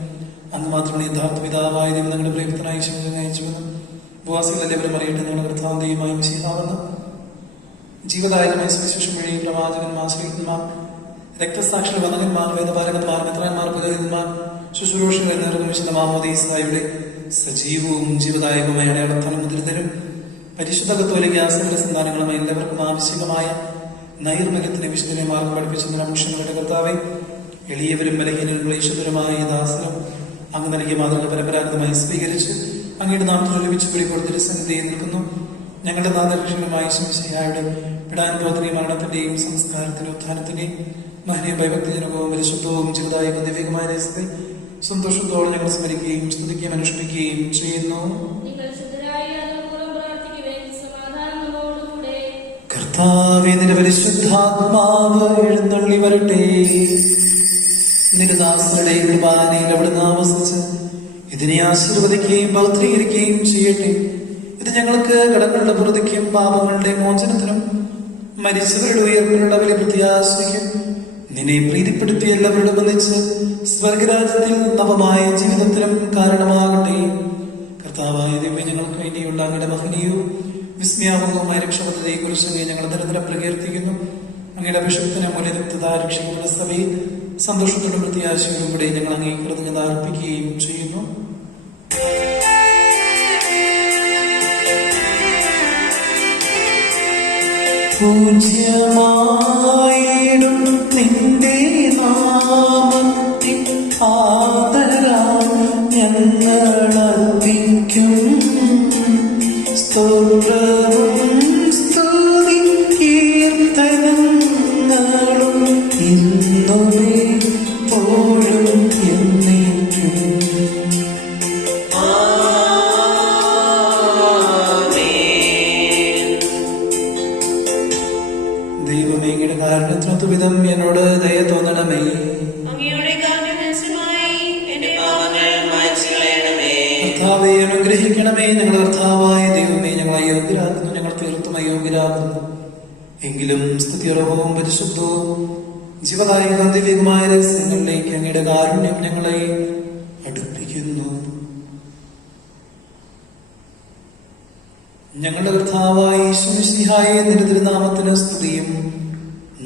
അന്ന് മാത്രമേ യഥാർത്ഥ പിതാവായ ദൈവം ഞങ്ങളുടെ പ്രിയപുത്രനായി അയച്ചുവെന്നും ഉപവാസികളെല്ലാവരും അറിയട്ടെ. ഞങ്ങളുടെ കർത്താന്തയുമായി മിശിഹാവെന്ന് ജീവദായകമായ സുവിശേഷം വഴി പ്രവാചകന്മാർ, ശ്രീഹന്മാർ, രക്തസാക്ഷികൾ, വന്ദകന്മാർ, വേദപാലകന്മാർ, മെത്രാന്മാർ, പുരോഹിതന്മാർ, ശുശ്രൂഷകൾ എന്നിവർക്ക് വിശുദ്ധ മാമോദീസായുടെ സജീവവും ജീവദായകവുമായ അടയാളത്താലും മുദ്രിതരും പരിശുദ്ധ കത്തോലിക്ക സന്താനങ്ങളുമായി എല്ലാവർക്കും ആവശ്യമായ നൈർമല്യത്തിന് വിശുദ്ധനെ മാർഗം പഠിപ്പിച്ചെന്ന മനുഷ്യങ്ങളുടെ കർത്താവെ, എളിയവരും ബലഹീനരും ക്ലേശിതരുമായ ദാസനും അങ്ങ് നൽകിയ മാതൃക പരമ്പരാഗതമായി സ്വീകരിച്ച് അങ്ങയുടെ നാമത്തിൽ ലഭിച്ചു പിടിപ്പോൾ തിരുസന്നിധിയിൽ നിൽക്കുന്നു. ഞങ്ങളുടെ നാദരക്ഷണമായ ശംശയായുടെ പിടാനുഭവത്തിന്റെയും മരണത്തിന്റെയും സംസ്കാരത്തിന്റെയും ഉത്ഥാനത്തിന്റെയും മഹനീയ ഭയഭക്തിജനകവും പരിശുദ്ധവും ജീവിതായ ദിവ്യമായ രഹസ്യത്തിൽ സന്തോഷത്തോടെ ഞങ്ങൾ സ്മരിക്കുകയും സ്തുതിക്കുകയും അനുഷ്ഠിക്കുകയും ചെയ്യുന്നു. കർത്താവേ, നിന്റെ പരിശുദ്ധാത്മാവ് എഴുന്നള്ളി വരട്ടെ. നിന്റെ ദാസരുടെ കുർബാനയിൽ അവിടുന്ന് ആവസിച്ച് ഇതിനെ ആശീർവദിക്കുകയും പൗത്രീകരിക്കുകയും ചെയ്യട്ടെ. ഇത് ഞങ്ങൾക്ക് കടങ്ങളുടെ പ്രതിക്കും പാപങ്ങളുടെ മോചനത്തിനും മരിച്ചവരുടെ ഉയർപ്പിനുള്ള വലിയ പ്രത്യാശയ്ക്കും നിന്നെ പ്രീതിപ്പെടുത്തി എല്ലാവരോടും ഒന്നിച്ച് സ്വർഗരാജ്യത്തിൽ നവമായ ജീവിതത്തിലും കാരണമാകട്ടെ. കർത്താവായ ദൈവമേ, ഞങ്ങൾക്ക് വേണ്ടിയുള്ള അങ്ങയുടെ മഹനീയവും വിസ്മയാപകവുമായ രക്ഷാപദ്ധതിയെ കുറിച്ച് ഞങ്ങൾ നിരന്തരം പ്രകീർത്തിക്കുന്നു. അങ്ങയുടെ അഭിഷേകത്തിന് മൂല്യരക്തത രക്ഷിക്കുന്ന സഭയിൽ സന്തോഷത്തോടും പ്രത്യാശയോടും കൂടെ ഞങ്ങൾ അങ്ങേ കൃതജ്ഞത അർപ്പിക്കുകയും ചെയ്യുന്നു. പൂജ്യമായിടും നിന്റെ നാമത്തിൽ ആദരം ഞങ്ങളർപ്പിക്കും. സ്തോത്രവും സ്തുതി കീർത്തനങ്ങളും ഇന്നുമേ പോഴും എന്നേക്കും. ദൈവമേ, അങ്ങയുടെ കാരുണ്യത്തിനൊത്തു വിധം എന്നോട് ദയ തോന്നണമേ. കർത്താവേ, അനുഗ്രഹിക്കണമേ. ഞങ്ങൾ കർത്താവായ ദൈവമേ, ഞങ്ങൾ അയോഗ്യരാകുന്നു, ഞങ്ങൾ തീർത്തും അയോഗ്യരാകുന്നു. എങ്കിലും സ്തുതിയർഹവും പരിശുദ്ധവും ജീവദായക ദിവ്യമായ രഹസ്യങ്ങളിലേക്ക് അങ്ങയുടെ കാരുണ്യം ഞങ്ങളെ അടുപ്പിക്കുന്നു. ഞങ്ങളുടെ കർത്താവായ യേശുമിശിഹായെ, നിന്റെ തിരുനാമത്തിന് സ്തുതിയും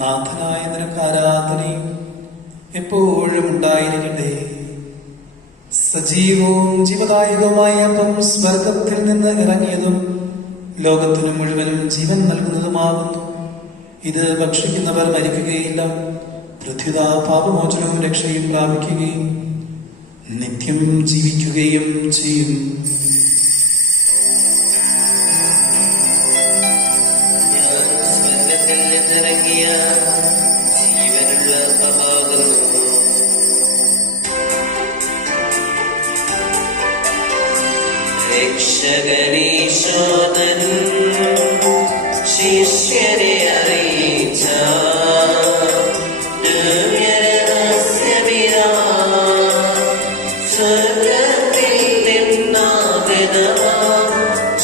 നാഥനായ നിനക്ക് ആരാധനയും എപ്പോഴും ഉണ്ടായിരിക്കട്ടെ. സജീവവും ജീവദായകവുമായ അപ്പം സ്വർഗത്തിൽ നിന്ന് ഇറങ്ങിയതും ലോകത്തിനു മുഴുവനും ജീവൻ നൽകുന്നതുമാകുന്നു. ഇത് ഭക്ഷിക്കുന്നവർ മരിക്കുകയില്ല, പ്രത്യുത പാപമോചനവും രക്ഷയും പ്രാപിക്കുകയും നിത്യം ജീവിക്കുകയും ചെയ്യും. ഞാൻ സ്വർഗ്ഗത്തിൽ നിന്നിറങ്ങിയ ജീവനുള്ള അപ്പമാകുന്നു. രക്ഷകനീശോദൻ ശിഷ്യരെ അറിയിച്ച ദിവ്യരഹസ്യമിതാ, സ്വർഗ്ഗത്തിൽ നിന്നാഗതമാം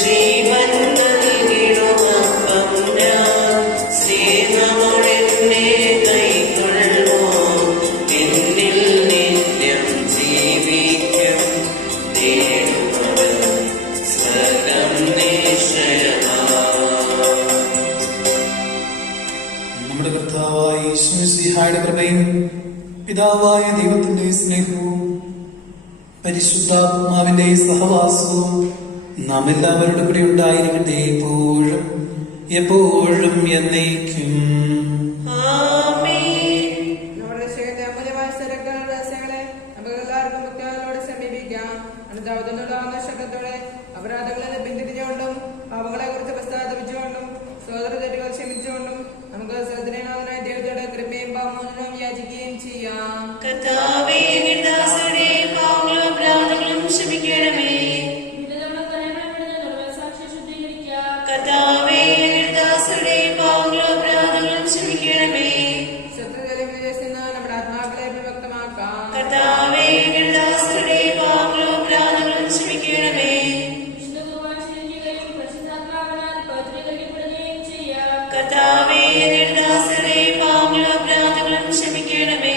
ജീവൻ നൽകിടുമപ്പം ഞാൻ. സ്നേഹമോടെന്നെ കൈക്കൊള്ളുമോ, എന്നിൽ നിത്യം ജീവിക്കും. നേടുമവൻ സ്വർഗ്ഗം നിശ്ചയമാ. നമ്മുടെ കർത്താവായ യേശു മിശിഹായുടെ കൃപയും പിതാവായ ദൈവത്തിന്റെ സ്നേഹവും പരിശുദ്ധാത്മാവിന്റെ സഹവാസവും നാം എല്ലാവരുടെ കൂടെ ഉണ്ടായിരിക്കട്ടെ, എപ്പോഴും എപ്പോഴും എന്നേക്കും. ആമേൻ. നമ്മുടെ രക്ഷകന്റെ അമൂല്യമായ രഹസ്യങ്ങളെ നമുക്ക് എല്ലാവർക്കും മുക്തിയോടെ സമീപിക്കാം. അനുതാപത്തിനുണ്ടാകുന്ന ശബ്ദത്തോടെ അപരാധങ്ങളെ പിന്തിരിഞ്ഞുകൊണ്ടും പാപങ്ങളെ കുറിച്ച് പശ്ചാത്തപിച്ചുകൊണ്ടും സഹോദര തെറ്റുകൾ ക്ഷമിച്ചുകൊണ്ടും നമുക്ക് സഹോദരനാഥനായ ദൈവത്തോടെ കൃപയും പാപമോചനവും യാചിക്കുകയും ചെയ്യാം. കർത്താവേ, അങ്ങയുടെ ദാസരുടെയും പാപങ്ങളും അപരാധങ്ങളും ക്ഷമിക്കണമേ. കർത്താവേ, അങ്ങയുടെ ദാസരുടെയും പാപങ്ങളും അപരാധങ്ങളും ക്ഷമിക്കണമേ. ശത്രുക്കളെ വിജയിക്കുന്ന നമ്മുടെ ആത്മാക്കളെ വ്യക്തമാക്കാം. കർത്താവേ, അങ്ങയുടെ ദാസരുടെയും പാപങ്ങളും അപരാധങ്ങളും ക്ഷമിക്കണമേ. കർത്താവേ, അങ്ങയുടെ ദാസരുടെയും പാപങ്ങളും അപരാധങ്ങളും ക്ഷമിക്കണമേ.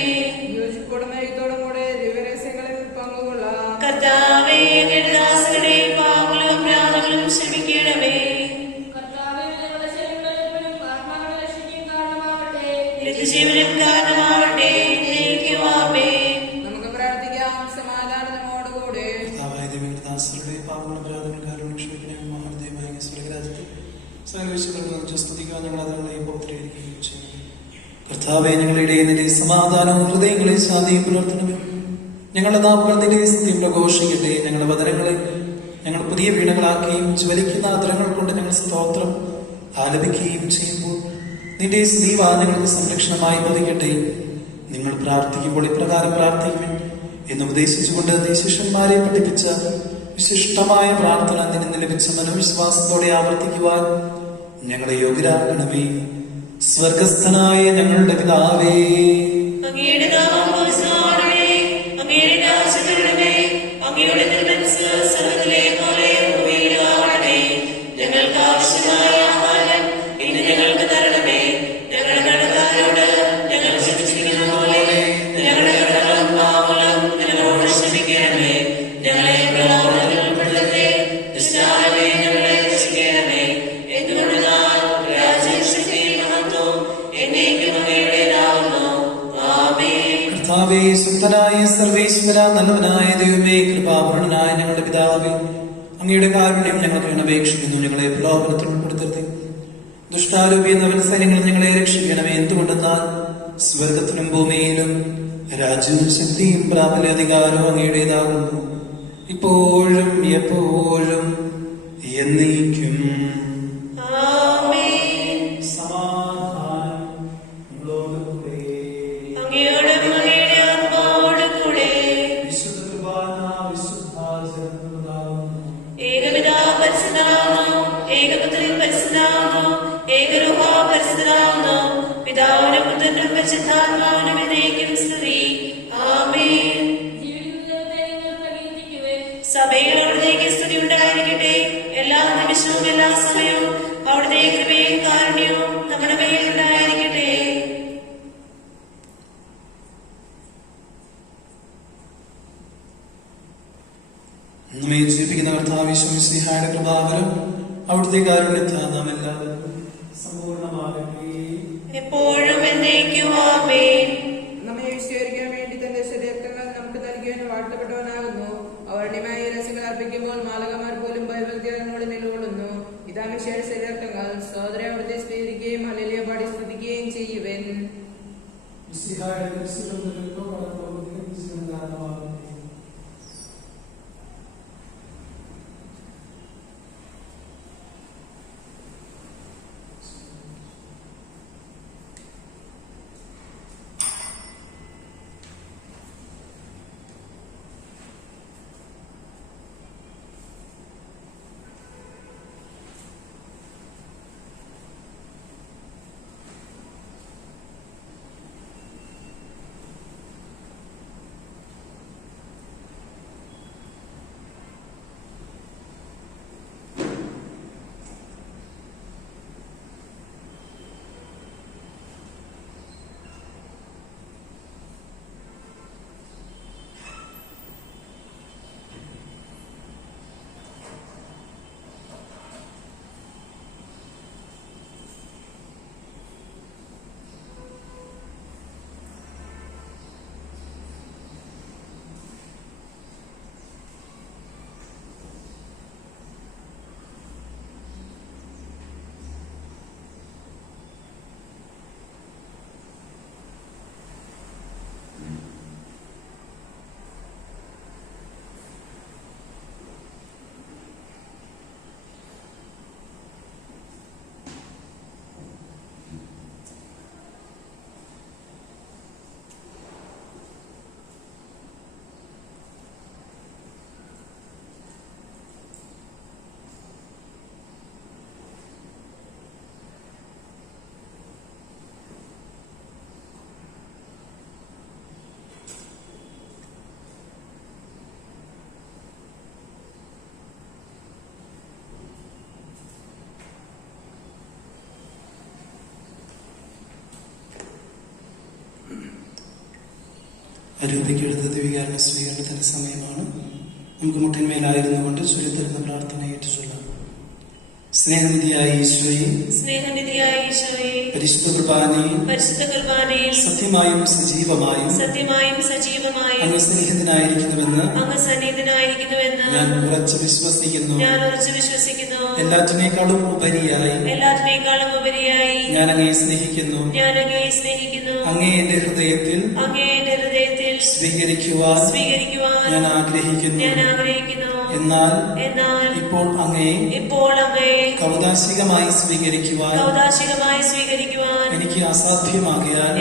യോജിപ്പോടും ഐക്യത്തോടും കൂടെ ദിവ്യരഹസ്യങ്ങളിൽ പങ്കുകൊള്ളാം. കർത്താവേ, അങ്ങയുടെ ദാസരുടെയും പാപങ്ങളും അപരാധങ്ങളും ക്ഷമിക്കണമേ. നിത്യജീവനും കാരണമാവട്ടെ. ആമേൻ. നമുക്ക് പ്രാർത്ഥിക്കാം. സമാധാനം നമ്മോടുകൂടെ. കർത്താവായ ദൈവങ്ങളുടെ ദാസരുടെ പാപങ്ങളും അപരാധങ്ങളും കാരണവും ക്ഷമിക്കണമേ. മഹാദേവമായ സ്വർഗ്ഗരാജ്യത്തിൽ സകലവിശുദ്ധ സ്തുതിക്കാൻ ഞങ്ങൾ അതിനുള്ള ഉപദ്രവിക്കുകയും ചെയ്യുന്നു. കർത്താവെ, ഞങ്ങളുടെ നിന്റെ സമാധാനവും ഹൃദയങ്ങളെ ശാന്തിയും പുലർത്തണമേ. ഞങ്ങളുടെ നാമത്തിന്റെ സത്യം പ്രഘോഷിക്കട്ടെ. ഞങ്ങളുടെ വചനങ്ങളെ ഞങ്ങൾ പുതിയ വീണകളാക്കുകയും ജ്വലിക്കുന്ന ആദരങ്ങൾ കൊണ്ട് ഞങ്ങൾ സ്തോത്രം ആലപിക്കുകയും ചെയ്യുമ്പോൾ നിന്റെ സ്നേഹ ഞങ്ങൾക്ക് സംരക്ഷണമായി ഭവിക്കട്ടെ. നിങ്ങൾ പ്രാർത്ഥിക്കുമ്പോൾ ഇപ്രകാരം പ്രാർത്ഥിക്കുവിൻ എന്ന് ഉപദേശിച്ചുകൊണ്ട് നീ ശിഷ്യന്മാരെ പഠിപ്പിച്ച വിശിഷ്ടമായ പ്രാർത്ഥന നിന്നെ ലഭിച്ച മനോവിശ്വാസത്തോടെ ആവർത്തിക്കുവാൻ ഞങ്ങളെ യോഗ്യരാക്കണമേ. സ്വർഗസ്ഥനായ ഞങ്ങളുടെ പിതാവേ, അങ്ങയുടെ നാമം പൂജിതമാകണമേ. അങ്ങയുടെ രാജ്യം വരണമേ. അങ്ങയുടെ തിരുമനസ്സ് സ്വർഗ്ഗത്തിലെ പോലെ ഭൂമിയിലും ആകണമേ. ഞങ്ങൾക്ക് ആവശ്യമായ ആഹാരം ഇന്ന് ഞങ്ങൾക്ക് തരണമേ. ഞങ്ങളുടെ കടക്കാരോട് ഞങ്ങൾ ക്ഷമിച്ചിരിക്കുന്ന പോലെ ഞങ്ങളുടെ കടങ്ങളും പാപങ്ങളും ഞങ്ങളോട് ക്ഷമിക്കണമേ. ഞങ്ങളെ പ്രലോഭനത്തിൽ ഉൾപ്പെടുത്തരുതേ, ദുഷ്ടാരമേ ഞങ്ങളെ രക്ഷിക്കണമേ. എന്തുകൊണ്ടെന്നാൽ രാജ്യം, ശക്തിയും മഹത്വവും എന്നേക്കും അങ്ങയുടേതാകുന്നു. ആമേൻ. കർത്താവേ, സുന്ദരായ സർവേശ്വര, നല്ലവനായ ദൈവമേ, കൃപാപൂർണനായ ഞങ്ങളുടെ പിതാവേ, അങ്ങയുടെ കാരുണ്യം ഞങ്ങൾക്ക് അപേക്ഷിക്കുന്നു. ഞങ്ങളെ പ്രലോഭനത്തിൽ ഉൾപ്പെടുത്തരുത്, ദുഷ്ടാരൂപി എന്ന വത്സരങ്ങൾ ഞങ്ങളെ രക്ഷിക്കണമേ. എന്തുകൊണ്ടെന്നാൽ സ്വർഗത്തിലും ഭൂമിയിലും രാജ്യവും ശക്തിയും പ്രാബല്യ അധികാരവും അങ്ങയുടേതാകുന്നു, ഇപ്പോഴും എപ്പോഴും എന്നേക്കും. ആമേൻ. സമാധാനം നിങ്ങളോടുകൂടെ. അങ്ങയോടും അങ്ങയുടെ ആത്മാവോടും കൂടെ. വിശുദ്ധ കുർബാന വിശുദ്ധാചരണമുണ്ടാകുന്നു. ഏകപിതാവ് പരിശുദ്ധനാകുന്നു, ഏകപുത്രൻ പരിശുദ്ധനാകുന്നു, ഏകരൂഹ പരിശുദ്ധനാകുന്നു. പിതാവിനും പുത്രനും പരിശുദ്ധാത്മാവിനും എന്നേക്കും സ്തുതി. ആമേൻ. സഭയിലവിടത്തേക്ക് സ്തുതി ഉണ്ടായിരിക്കട്ടെ. എല്ലാ നിമിഷവും എല്ലാ സമയവും അവിടുത്തെ കൃപയും കാരുണ്യവും നമ്മുടെ മേൽ ഉണ്ടായിരിക്കട്ടെ. നമ്മെ ജീവിക്കുന്ന കർത്താവ് യേശുമിശിഹായുടെ കൃപാവരം അവിടുത്തെ കാരുണ്യത്താൽ നാം എല്ലാവരും സമ്പൂർണ്ണമാകട്ടെ. എപ്പോഴും എന്നേക്കും ആമേൻ. നമ്മെ വിശദീകരിക്കാൻ വേണ്ടി തന്റെ ശരീരങ്ങൾ നമുക്ക് നൽകിയവൻ വാഴ്ത്തപ്പെട്ടവനാകുന്നു. അവർണ്യമായ രഹസ്യങ്ങൾ അർപ്പിക്കുമ്പോൾ മാലകമാർ പോലും ഭയഭക്തിയോടെ നിലകൊള്ളുന്നു. ഇതാ മിശയുടെ ശരീരങ്ങൾ സഹോദരൻ അവിടുത്തെ സ്വീകരിക്കുകയും ഹല്ലേലൂയ പാടി സ്തുതിക്കുകയും ചെയ്യുവൻ. അരൂപിക്കെടുത്ത ദിവികാരണ സ്വീകരണത്തിന്റെ സമയമാണ്. നമുക്ക് മുട്ടിന്മേലായിരുന്നു കൊണ്ട് ചൊല്ലിത്തരുന്ന പ്രാർത്ഥന ഏറ്റുചൊല്ലാം. സ്നേഹനിധിയായ ഈശോയെ, സ്നേഹനിധിയായ ഈശോയെ, പരിശുദ്ധ കുർബാനയിൽ സത്യമായും സജീവമായും അങ്ങ് സന്നിഹിതനായിരിക്കുന്നുവെന്ന് ഞാൻ ഉറച്ചു വിശ്വസിക്കുന്നു. എല്ലാറ്റിനേക്കാളും ഉപരിയായി ഞാൻ അങ്ങയെ സ്നേഹിക്കുന്നു. അങ്ങയെ എന്റെ ഹൃദയത്തിൽ സ്വീകരിക്കുവാൻ ഞാൻ ആഗ്രഹിക്കുന്നു. എന്നാൽ ഇപ്പോൾ അങ്ങയെ കൗദാശികമായി സ്വീകരിക്കുവാൻ എനിക്ക് അസാധ്യമാകിയാൽ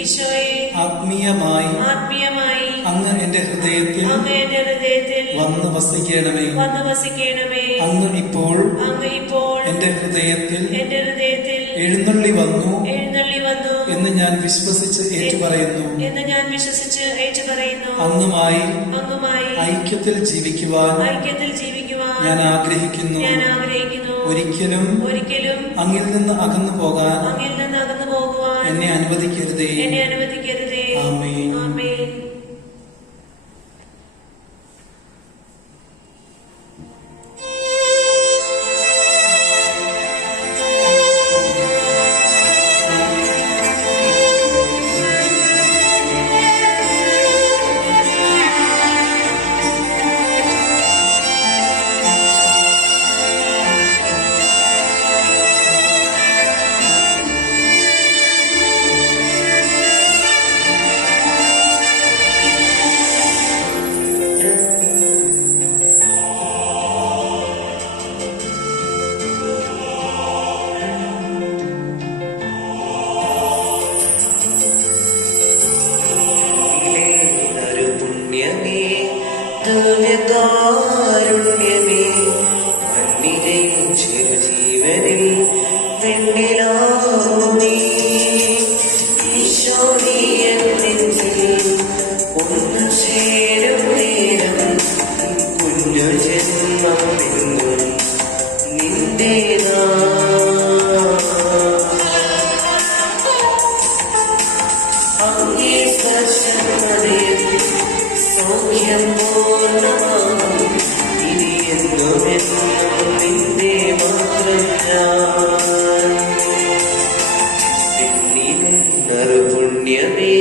ഈശോയെ, ആത്മീയമായി അങ്ങ് എന്റെ ഹൃദയത്തിൽ വന്ന് വസിക്കണമേ. അങ്ങ് ഇപ്പോൾ എന്റെ ഹൃദയത്തിൽ എഴുന്നള്ളി വന്നു എന്ന് ഞാൻ വിശ്വസിച്ച് ഏറ്റുപറയുന്നു. അങ്ങുമായി ഐക്യത്തിൽ ജീവിക്കുവാൻ ഞാൻ ആഗ്രഹിക്കുന്നു. ഒരിക്കലും അങ്ങിൽ നിന്ന് അകന്നു പോകാൻ എന്നെ അനുവദിക്കരുതേ. ആമേൻ. ദിവ്യകാരുണ്യമേ, മണ്ണിലെയും ചിരജീവനിൽ വെണ്ണിലാവോനീ. ഈശോ നീ എൻ നെഞ്ചിൽ ഒന്നു ചേരും നേരം കുഞ്ഞു ജന്മമെങ്ങും നിന്റേതാ. അങ്ങേ സ്പർശനമേൽ സൗഖ്യം പൂർണ്ണമാകും. ഇനി എന്നുമെന്നും നിന്റെ മാത്രം ഞാൻ. പുണ്യമേ,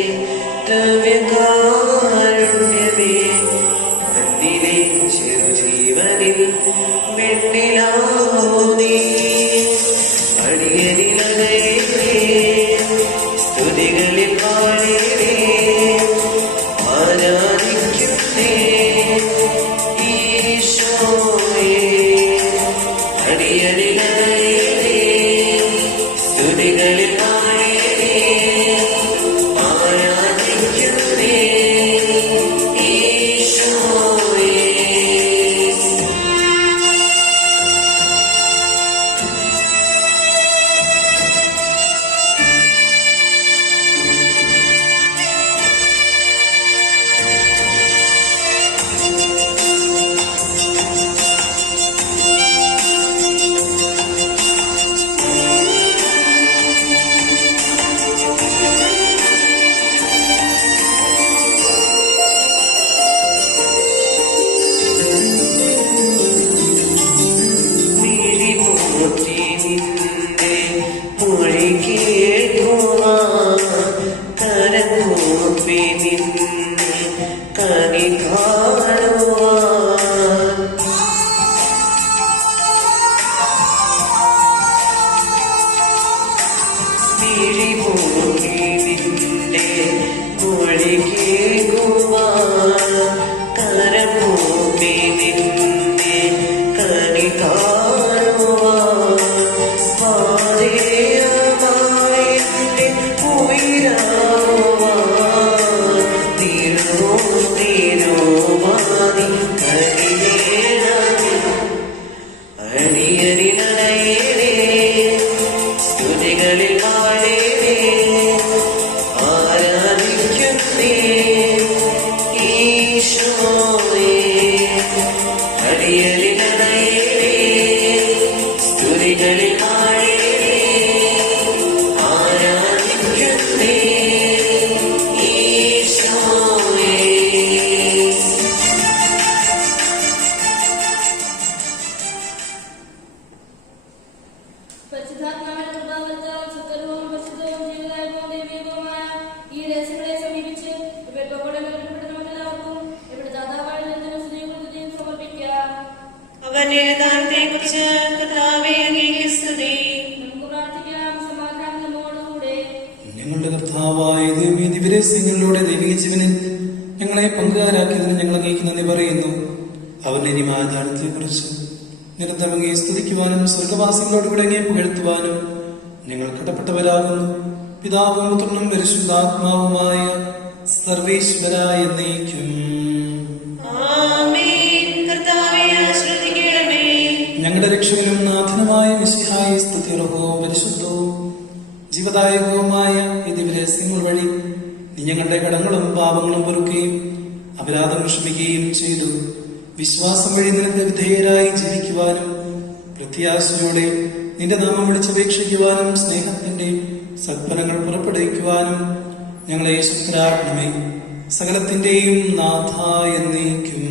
ദിവ്യകാരുണ്യമേ, മണ്ണിലെ ചെറുജീവനിൽ വെണ്ണിലാവോനീ അടിയനിലകരേ സ്തുതികളിൽ പാടേ ആരാധിക്കുന്നേ ഈശോയേ അടിയനിലകരേ സ്തുതികളിൽ പാടേ ആരാധിക്കുന്നേ ഈശോയേ. മിഴിപോറ്റി നിന്റെ മൊഴി കേൾക്കുവാൻ കരകൂപ്പി നിന്നെ കനി കാണുവാൻ മിഴിപോറ്റി നിന്റെ മൊഴി കേൾക്കുവാൻ കരകൂപ്പി നിന്നെ കനി കാണുവാൻ പാതേയമായി എന്റെ ഉയരാവാൻ തിരുവാതി കനിയേണമേ അടിയനിലയേ സ്തുതികളിൽ പാടേ ആരാധിക്കുന്നേ ഈശോയേ അടിയനിലയേ സ്തുതികളിൽ പാടേ ആരാധിക്കുന്നേ ഈശോയേ. പരിശുദ്ധാത്മാവിന്റെ കൃപാവരത്താൽ സുന്ദരവും പരിശുദ്ധവും ജീവദായകവും ദൈവികവുമായ ഈ രഹസ്യങ്ങളെ സമീപിച്ച് ഇവരുടെ എല്ലാവർക്കും ഇവിടെ ദാതാവായ ദൈവത്തിന് സ്തുതിയും കൃതജ്ഞതയും സമർപ്പിക്കാം. അവന്റെ ദാനത്തെക്കുറിച്ച് കർത്താവേ അങ്ങേക്ക് സ്തുതി. നമുക്ക് പ്രാർത്ഥിക്കാം. സമാധാനം നമ്മോടുകൂടെ. ഞങ്ങളുടെ കർത്താവായ ദൈവമേ, ദിവ്യരഹസ്യങ്ങളിലൂടെ ദൈവിക ജീവനിൽ ഞങ്ങളെ പങ്കുകാരാക്കിയതിന് ഞങ്ങൾ അങ്ങേക്ക് നന്ദി പറയുന്നു. അവന്റെ ഇനിമായ ദാനത്തെക്കുറിച്ച് നിരന്തരം അങ്ങയെ സ്തുതിക്കുവാനും സ്വർഗവാസികളോട് കൂടെ അങ്ങയെ പുകഴ്ത്തുവാനും ഞങ്ങൾ കടപ്പെട്ടവരാകുന്നു. പിതാവും പുത്രനും പരിശുദ്ധാത്മാവുമായ സർവേശ്വരായ എന്നേക്കും. ആമേൻ. കർത്താവേ ആശ്രയിക്കണമേ. ഞങ്ങളുടെ രക്ഷകനും നാഥനുമായ മിശിഹായെ സ്തുതിർഹവും പരിശുദ്ധവും ജീവദായകവുമായ ഈ ദിവ്യരഹസ്യങ്ങൾ വഴി നീ ഞങ്ങളുടെ കടങ്ങളും പാപങ്ങളും പൊറുക്കുകയും അപരാധങ്ങൾ ക്ഷമിക്കുകയും ചെയ്തു. വിശ്വാസം വഴി നിനക്ക് വിധേയരായി ജീവിക്കുവാനും പ്രത്യാശയോടെ നിന്റെ നാമം വിളിച്ചപേക്ഷിക്കുവാനും സ്നേഹത്തിന്റെ സത്ഫലങ്ങൾ പുറപ്പെടുവിക്കുവാനും ഞങ്ങളെ ശക്തരാക്കണമേ. സകലത്തിന്റെയും നാഥ എന്നേക്കും.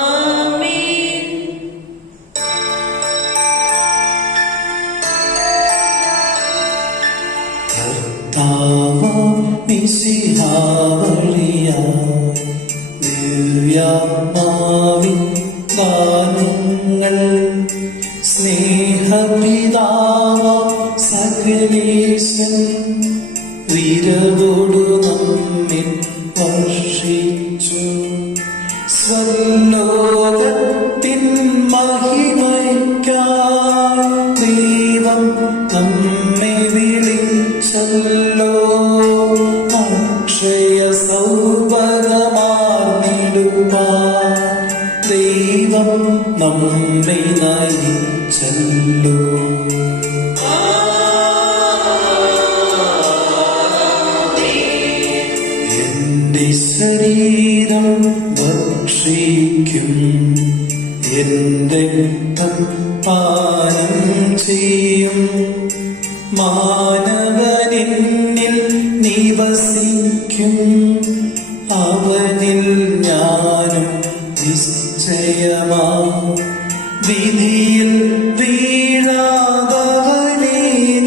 ആമേൻ. കർത്താവാം മിശിഹാവഴിയായി ദിവ്യാത്മാവിൻ ദാനങ്ങൾ സ്നേഹപിതാവാം സകലേശൻ ഉയരവോടു നമ്മിൽ വർഷിച്ചു. സ്വർലോകത്തിൻ മഹിമയ്ക്കായി ദൈവം നമ്മെ വിളിച്ചല്ലോ. അക്ഷയ സൗഭഗമാർന്നിടുവാൻ ദൈവം നമ്മെ നയിച്ചല്ലോ. എന്റെ ശരീരം ഭക്ഷിക്കും, എന്റെ രക്തം പാനം ചെയ്യും. മാനവനിൽ നിവസിക്കും, അവനിൽ ഞാനും നിശ്ചയമാ. വിധിയിൽ വീഴാതവനെ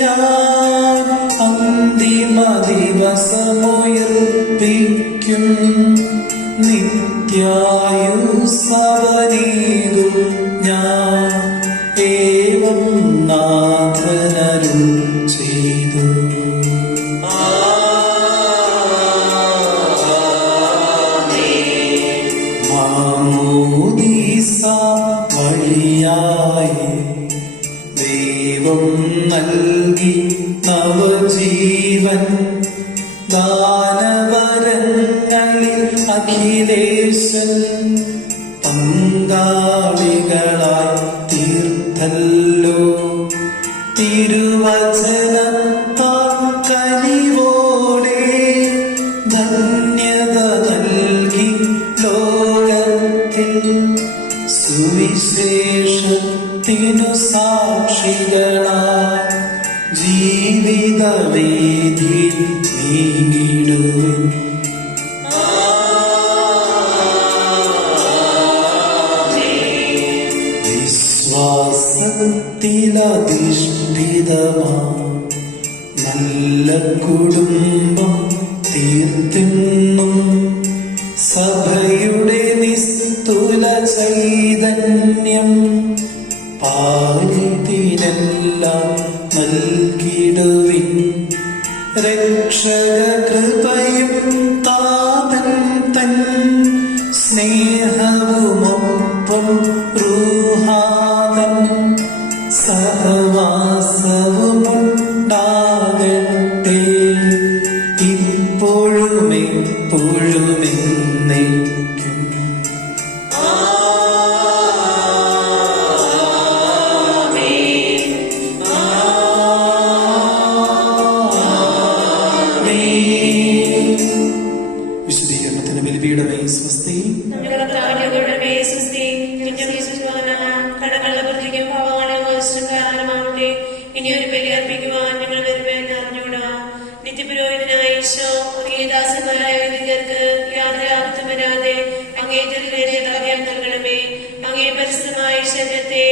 ഞാൻ അന്തിമ ദിവസമുയർപ്പിക്കും. നിത്യായുസ്സവനേകും മറിയായേ ദൈവം നൽകി നവജീവൻ ദാനവരങ്ങളിൽ അഖിലേശൻ പങ്കാളികളായി തീർത്തല്ലോ തിരുവചനത്താൽ കനിവോടെ ധന്യത നൽകി ലോകത്തിൽ സുവിശേഷത്തിനു സാക്ഷികളായി ജീവിതവേദി നീങ്ങിടുവിൻ. വിശ്വാസത്തിലധിഷ്ഠിതമാ നല്ല കുടുംബം തീർത്തിന്നും സഭയുടെ നിസ്തുല ചൈതന്യം പാലിത്തിനെല്ലാം നൽകിടുവിൻ. രക്ഷക കൃപയും താതൻ തൻ സ്നേഹവുമൊപ്പം റൂഹാതൻ സഹവാസവുമുണ്ടാകട്ടെ ഇപ്പോഴും എപ്പോഴും എന്നേക്കും. വിശുദ്ധീകരണത്തിന് ബലിപീഠമേ സ്വസ്തി. നമ്മുടെ പ്രാർത്ഥനകളുടെ സ്വസ്തി. കടകളുടെ പ്രതിക്കും പാവങ്ങളെ മോചിച്ചും കാരണമാവട്ടെ. ഇനിയൊരു ബലി അർപ്പിക്കുവാൻ ഞങ്ങൾ വരുമെന്ന് അറിഞ്ഞുകൂടാ. നിത്യപുരോഹിതനായ ഈശോ അങ്ങേ ദാസന്മാരായ വിധികർക്ക് യാതൊരു വരാതെ അങ്ങേ ദുരിതം നൽകണമേ. അങ്ങേ പരിശുദ്ധമായ ശരീരത്തെ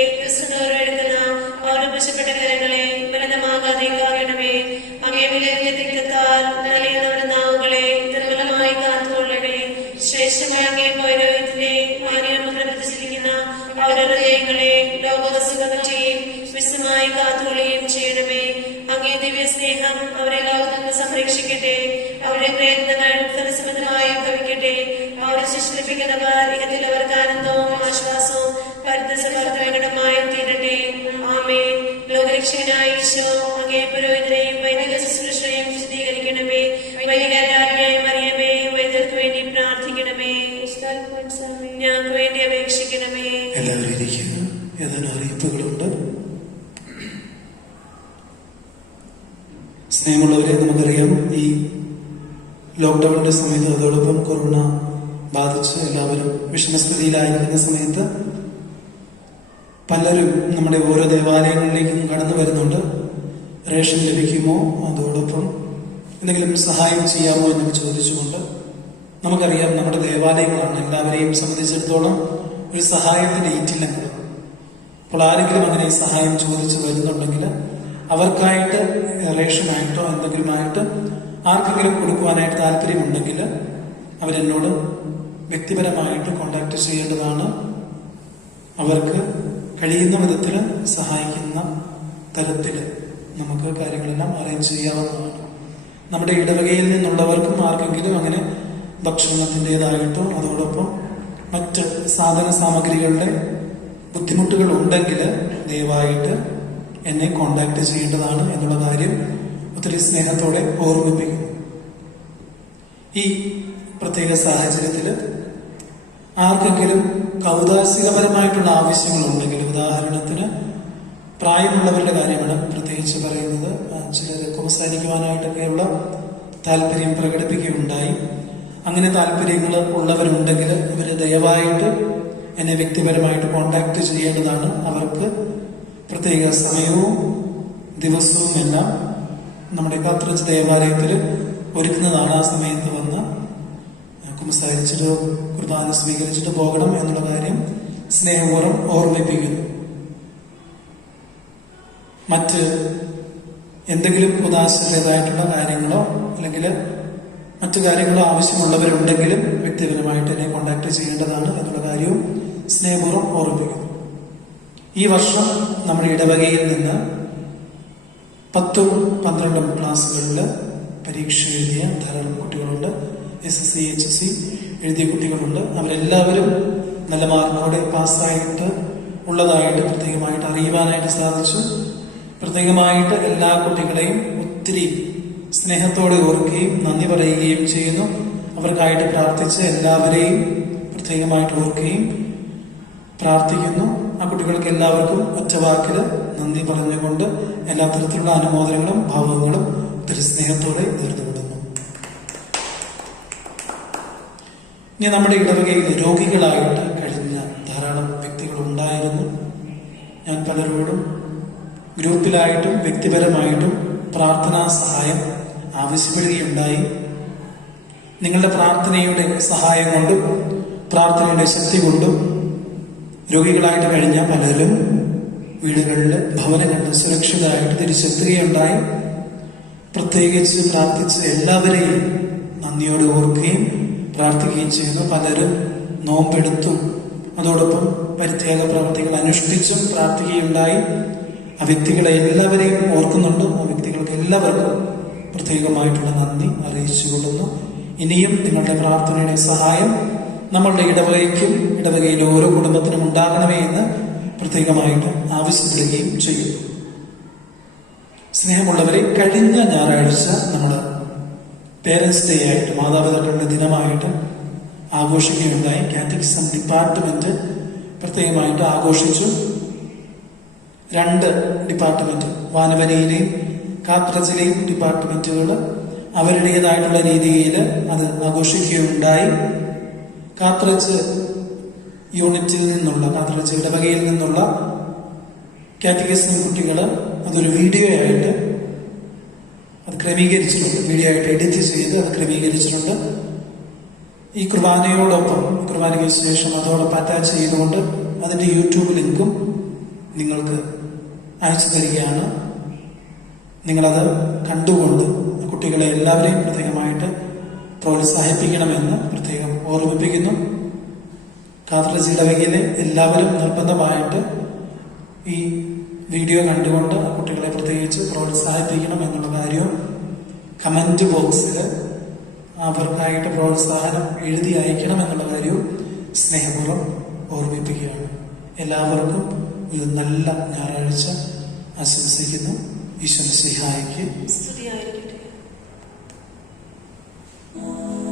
എടുക്കുന്ന അവരുടെ പുഷപ്പെട്ട കരങ്ങളെ ബലമാകാതെ കാരണമേ. അങ്ങേ വിലയേറിയ തിക്തത്താൽ നലിയുന്നവരുടെ നാവുകളെ നിർമ്മലമായി കാത്തുകൊള്ളണമേ. ശ്രേഷ്ഠമായ അങ്ങേ പൗരോഹിത്യത്തിലെ മാന്യമുദ്ര പ്രതിഷ്ഠിക്കുന്ന അവരുടെ ഹൃദയങ്ങളെ ലോകസുഖത്തെയും വിശുദ്ധമായി കാത്തുകൊള്ളുകയും ചെയ്യണമേ. അങ്ങേ ദിവ്യ സ്നേഹം അവരെ ലോകത്തിൽ നിന്ന് സംരക്ഷിക്കട്ടെ. അവരുടെ പ്രയത്നങ്ങൾ ഫലസമൃദ്ധമായി ഭവിക്കട്ടെ. അവരെ ശിക്ഷിപ്പിക്കുന്നവർ ഇഹത്തിൽ അവർക്ക് ആനന്ദവും ആശ്വാസവും പരിതസകർത്തവ്യങ്ങളുമായി തീരട്ടെ. ആമേൻ. ലോകരക്ഷകനായ ഈശോ അങ്ങേ പുരോഹിതരെയും വൈദിക ശുശ്രൂഷയും വിശദീകരിക്കണമേ. വൈദികരാജ്ഞിയായ മറിയമേ, വൈദ്യർക്ക് വേണ്ടി പ്രാർത്ഥിക്കണമേ. ഞങ്ങൾക്ക് വേണ്ടി അപേക്ഷിക്കണമേ. എല്ലാവരും ഇരിക്കുക. ഏതാനും അറിയിപ്പുകളുണ്ട്. സ്നേഹമുള്ളവരെ, നമുക്കറിയാം ഈ ലോക്ക്ഡൌണിന്റെ സമയത്ത് അതോടൊപ്പം കൊറോണ ബാധിച്ച് എല്ലാവരും വിഷമസ്ഥിതിയിലായിരിക്കുന്ന സമയത്ത് പലരും നമ്മുടെ ഓരോ ദേവാലയങ്ങളിലേക്കും കടന്നു വരുന്നുണ്ട്. റേഷൻ ലഭിക്കുമോ, അതോടൊപ്പം എന്തെങ്കിലും സഹായം ചെയ്യാമോ എന്നൊക്കെ ചോദിച്ചുകൊണ്ട്. നമുക്കറിയാം നമ്മുടെ ദേവാലയങ്ങളാണ് എല്ലാവരെയും സംബന്ധിച്ചിടത്തോളം ഒരു സഹായത്തിന് ഏറ്റില്ലെങ്കിലും. അപ്പോൾ ആരെങ്കിലും അങ്ങനെ സഹായം ചോദിച്ച് വരുന്നുണ്ടെങ്കിൽ അവർക്കായിട്ട് റേഷനായിട്ടോ എന്തെങ്കിലുമായിട്ട് ആർക്കെങ്കിലും കൊടുക്കുവാനായിട്ട് താല്പര്യമുണ്ടെങ്കിൽ അവരെന്നോട് വ്യക്തിപരമായിട്ട് കോണ്ടാക്ട് ചെയ്യേണ്ടതാണ്. അവർക്ക് കഴിയുന്ന വിധത്തിൽ സഹായിക്കുന്ന തരത്തിൽ നമുക്ക് കാര്യങ്ങളെല്ലാം അറേഞ്ച് ചെയ്യാവുന്നതാണ്. നമ്മുടെ ഇടവകയിൽ നിന്നുള്ളവർക്കും ആർക്കെങ്കിലും അങ്ങനെ ഭക്ഷണത്തിൻ്റെതായിട്ടോ അതോടൊപ്പം മറ്റ് സാധന സാമഗ്രികളുടെ ബുദ്ധിമുട്ടുകൾ ഉണ്ടെങ്കിൽ ദയവായിട്ട് എന്നെ കോണ്ടാക്ട് ചെയ്യേണ്ടതാണ് എന്നുള്ള കാര്യം ഒത്തിരി സ്നേഹത്തോടെ ഓർമ്മിപ്പിക്കുന്നു. ഈ പ്രത്യേക സാഹചര്യത്തിൽ ആർക്കെങ്കിലും കൗതാശികപരമായിട്ടുള്ള ആവശ്യങ്ങളുണ്ടെങ്കിൽ, ഉദാഹരണത്തിന് പ്രായമുള്ളവരുടെ കാര്യമാണ് പ്രത്യേകിച്ച് പറയുന്നത്, ചിലർ സംസാരിക്കുവാനായിട്ടൊക്കെയുള്ള താല്പര്യം പ്രകടിപ്പിക്കുകയുണ്ടായി. അങ്ങനെ താല്പര്യങ്ങൾ ഉള്ളവരുണ്ടെങ്കിൽ ഇവർ ദയവായിട്ട് എന്നെ വ്യക്തിപരമായിട്ട് കോണ്ടാക്ട് ചെയ്യേണ്ടതാണ്. അവർക്ക് പ്രത്യേക സമയവും ദിവസവും എല്ലാം നമ്മുടെ കാത്രച്ച് ദേവാലയത്തിൽ ഒരുക്കുന്നതാണ്. ആ സമയത്ത് വന്ന് കുമ്പസാരിച്ചിട്ട് കുർബാന സ്വീകരിച്ചിട്ട് പോകണം എന്നുള്ള കാര്യം സ്നേഹപൂർവ്വം ഓർമ്മിപ്പിക്കുന്നു. മറ്റ് എന്തെങ്കിലും ഉദാസീനതായിട്ടുള്ള കാര്യങ്ങളോ അല്ലെങ്കിൽ മറ്റു കാര്യങ്ങളോ ആവശ്യമുള്ളവരുണ്ടെങ്കിലും വ്യക്തിപരമായിട്ട് എന്നെ കോണ്ടാക്ട് ചെയ്യേണ്ടതാണ് എന്നുള്ള കാര്യവും സ്നേഹപൂർവ്വം ഓർമ്മിപ്പിക്കുന്നു. ഈ വർഷം നമ്മുടെ ഇടവകയിൽ നിന്ന് 10ഉം 12ഉം ക്ലാസ്സുകളിൽ പരീക്ഷ എഴുതിയ ധാരാളം കുട്ടികളുണ്ട്. SSC HSC എഴുതിയ കുട്ടികളുണ്ട്. അവരെല്ലാവരും നല്ല മാർക്കോടെ പാസ്സായിട്ട് ഉള്ളതായിട്ട് പ്രത്യേകമായിട്ട് അറിയുവാനായിട്ട് സാധിച്ചു. പ്രത്യേകമായിട്ട് എല്ലാ കുട്ടികളെയും ഒത്തിരി സ്നേഹത്തോടെ ഓർക്കുകയും നന്ദി പറയുകയും ചെയ്യുന്നു. അവർക്കായിട്ട് പ്രാർത്ഥിച്ച് എല്ലാവരെയും പ്രത്യേകമായിട്ട് ഓർക്കുകയും പ്രാർത്ഥിക്കുന്നു. ആ കുട്ടികൾക്ക് എല്ലാവർക്കും ഒറ്റവാക്കിൽ നന്ദി പറഞ്ഞുകൊണ്ട് എല്ലാ തരത്തിലുള്ള അനുമോദനങ്ങളും ഭാവങ്ങളും ഒത്തിരി സ്നേഹത്തോടെ നേർന്നുകൊള്ളുന്നു. ഇനി നമ്മുടെ ഇടവകയിൽ രോഗികളായിട്ട് കഴിഞ്ഞ ധാരാളം വ്യക്തികൾ ഉണ്ടായിരുന്നു. ഞാൻ പലരോടും ഗ്രൂപ്പിലായിട്ടും വ്യക്തിപരമായിട്ടും പ്രാർത്ഥനാ സഹായം ആവശ്യപ്പെടുകയുണ്ടായി. നിങ്ങളുടെ പ്രാർത്ഥനയുടെ സഹായം കൊണ്ടും പ്രാർത്ഥനയുടെ ശക്തി കൊണ്ടും രോഗികളായിട്ട് കഴിഞ്ഞ പലരും വീടുകളിൽ ഭവനങ്ങളിൽ സുരക്ഷിതരായിട്ട് തിരിച്ചെത്തുകയുണ്ടായി. പ്രത്യേകിച്ച് പ്രാർത്ഥിച്ച് എല്ലാവരെയും നന്ദിയോടെ ഓർക്കുകയും പ്രാർത്ഥിക്കുകയും ചെയ്യുന്നു. പലരും നോമ്പെടുത്തും അതോടൊപ്പം പരിത്യാഗ പ്രവർത്തികൾ അനുഷ്ഠിച്ചും പ്രാർത്ഥിക്കുകയുണ്ടായി. ആ വ്യക്തികളെ എല്ലാവരെയും ഓർക്കുന്നുണ്ട്. ആ വ്യക്തികൾക്ക് എല്ലാവർക്കും പ്രത്യേകമായിട്ടുള്ള നന്ദി അറിയിച്ചുകൊള്ളുന്നു. ഇനിയും നിങ്ങളുടെ പ്രാർത്ഥനയുടെ സഹായം നമ്മളുടെ ഇടവകയ്ക്കും ഇടവകയിലെ ഓരോ കുടുംബത്തിനും ഉണ്ടാകണമേ എന്ന് പ്രത്യേകമായിട്ട് ആവശ്യപ്പെടുകയും ചെയ്യുന്നു. സ്നേഹമുള്ളവരെ, കഴിഞ്ഞ ഞായറാഴ്ച നമ്മൾ പേരൻസ് ഡേ ആയിട്ട് മാതാപിതാക്കളുടെ ദിനമായിട്ട് ആഘോഷിക്കുകയുണ്ടായി. കാറ്റക്കിസം ഡിപ്പാർട്ട്മെന്റ് പ്രത്യേകമായിട്ട് ആഘോഷിച്ചു. 2 ഡിപ്പാർട്ട്മെന്റ്, വാനവനിയിലെയും കാത്രജിലെയും ഡിപ്പാർട്ട്മെന്റുകൾ അവരുടേതായിട്ടുള്ള രീതിയിൽ അത് ആഘോഷിക്കുകയുണ്ടായി. കാത്രജ് യൂണിറ്റിൽ നിന്നുള്ള, കാത്രജ് ഇടവകയിൽ നിന്നുള്ള കാറ്റക്കിസം കുട്ടികൾ അതൊരു വീഡിയോ ആയിട്ട് അത് ക്രമീകരിച്ചിട്ടുണ്ട്. വീഡിയോ ആയിട്ട് എഡിറ്റ് ചെയ്ത് അത് ക്രമീകരിച്ചിട്ടുണ്ട്. ഈ കുർബാനയോടൊപ്പം, കുർബാനയ്ക്ക് ശേഷം അതോടൊപ്പം അറ്റാച്ച് ചെയ്തുകൊണ്ട് അതിന്റെ യൂട്യൂബ് ലിങ്കും നിങ്ങൾക്ക് അയച്ചു തരികയാണ്. നിങ്ങളത് കണ്ടുകൊണ്ട് കുട്ടികളെ എല്ലാവരെയും പ്രത്യേകമായിട്ട് പ്രോത്സാഹിപ്പിക്കണമെന്ന് പ്രത്യേകം ഓർമ്മിപ്പിക്കുന്നു. കാത്രജ് ഇടവകയിലെ എല്ലാവരും നിർബന്ധമായിട്ട് ഈ വീഡിയോ കണ്ടുകൊണ്ട് കുട്ടികളെ പ്രത്യേകിച്ച് പ്രോത്സാഹിപ്പിക്കണം എന്നുള്ള കാര്യവും കമന്റ് ബോക്സിൽ അവർക്കായിട്ട് പ്രോത്സാഹനം എഴുതി അയക്കണം എന്നുള്ള കാര്യവും സ്നേഹപൂർവ്വം ഓർമ്മിപ്പിക്കുകയാണ്. എല്ലാവർക്കും ഒരു നല്ല ഞായറാഴ്ച ആശംസിക്കുന്നു. ഈശോ മിശിഹായ്ക്ക് സ്തുതിയായിരിക്കട്ടെ. Bye.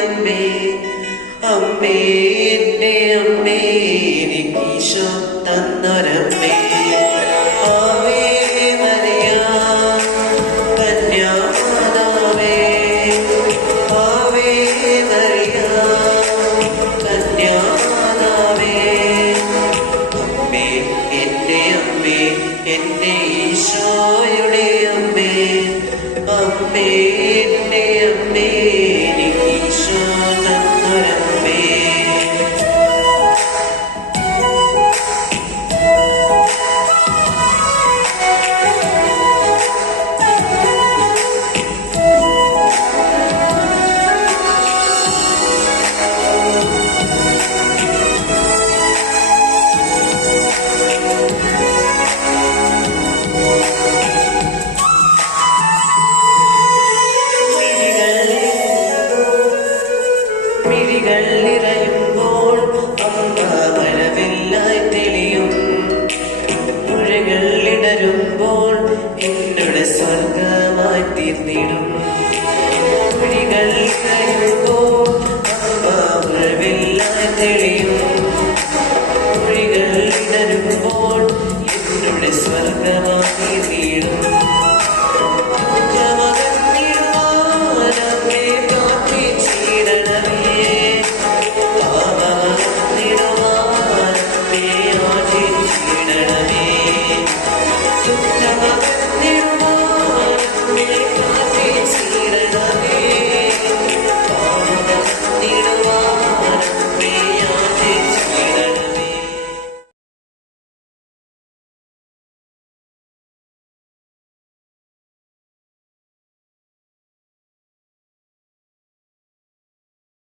അമ്മേ അമ്മേ എന്റെ അമ്മേ എനിക്കീശോ തന്നൊരമ്മേ ആവേ മരിയ കന്യാമാതാവേ ആവേ മരിയ കന്യാമാതാവേ അമ്മേ എന്റെ ഈശോയുടെ അമ്മേ അമ്മേ എന്റെ അമ്മേ എനിക്കീശോ തന്നൊരമ്മേ മിഴികൾ നിറയുമ്പോൾ അമ്മ മഴവില്ലായി തെളിയും പുഴകൾ ഇടരുമ്പോൾ എന്നോട് സ്വർഗമായി തീർന്നിടും മിഴികൾ നിറയുമ്പോൾ അമ്മ മഴവില്ലായി തെളിയും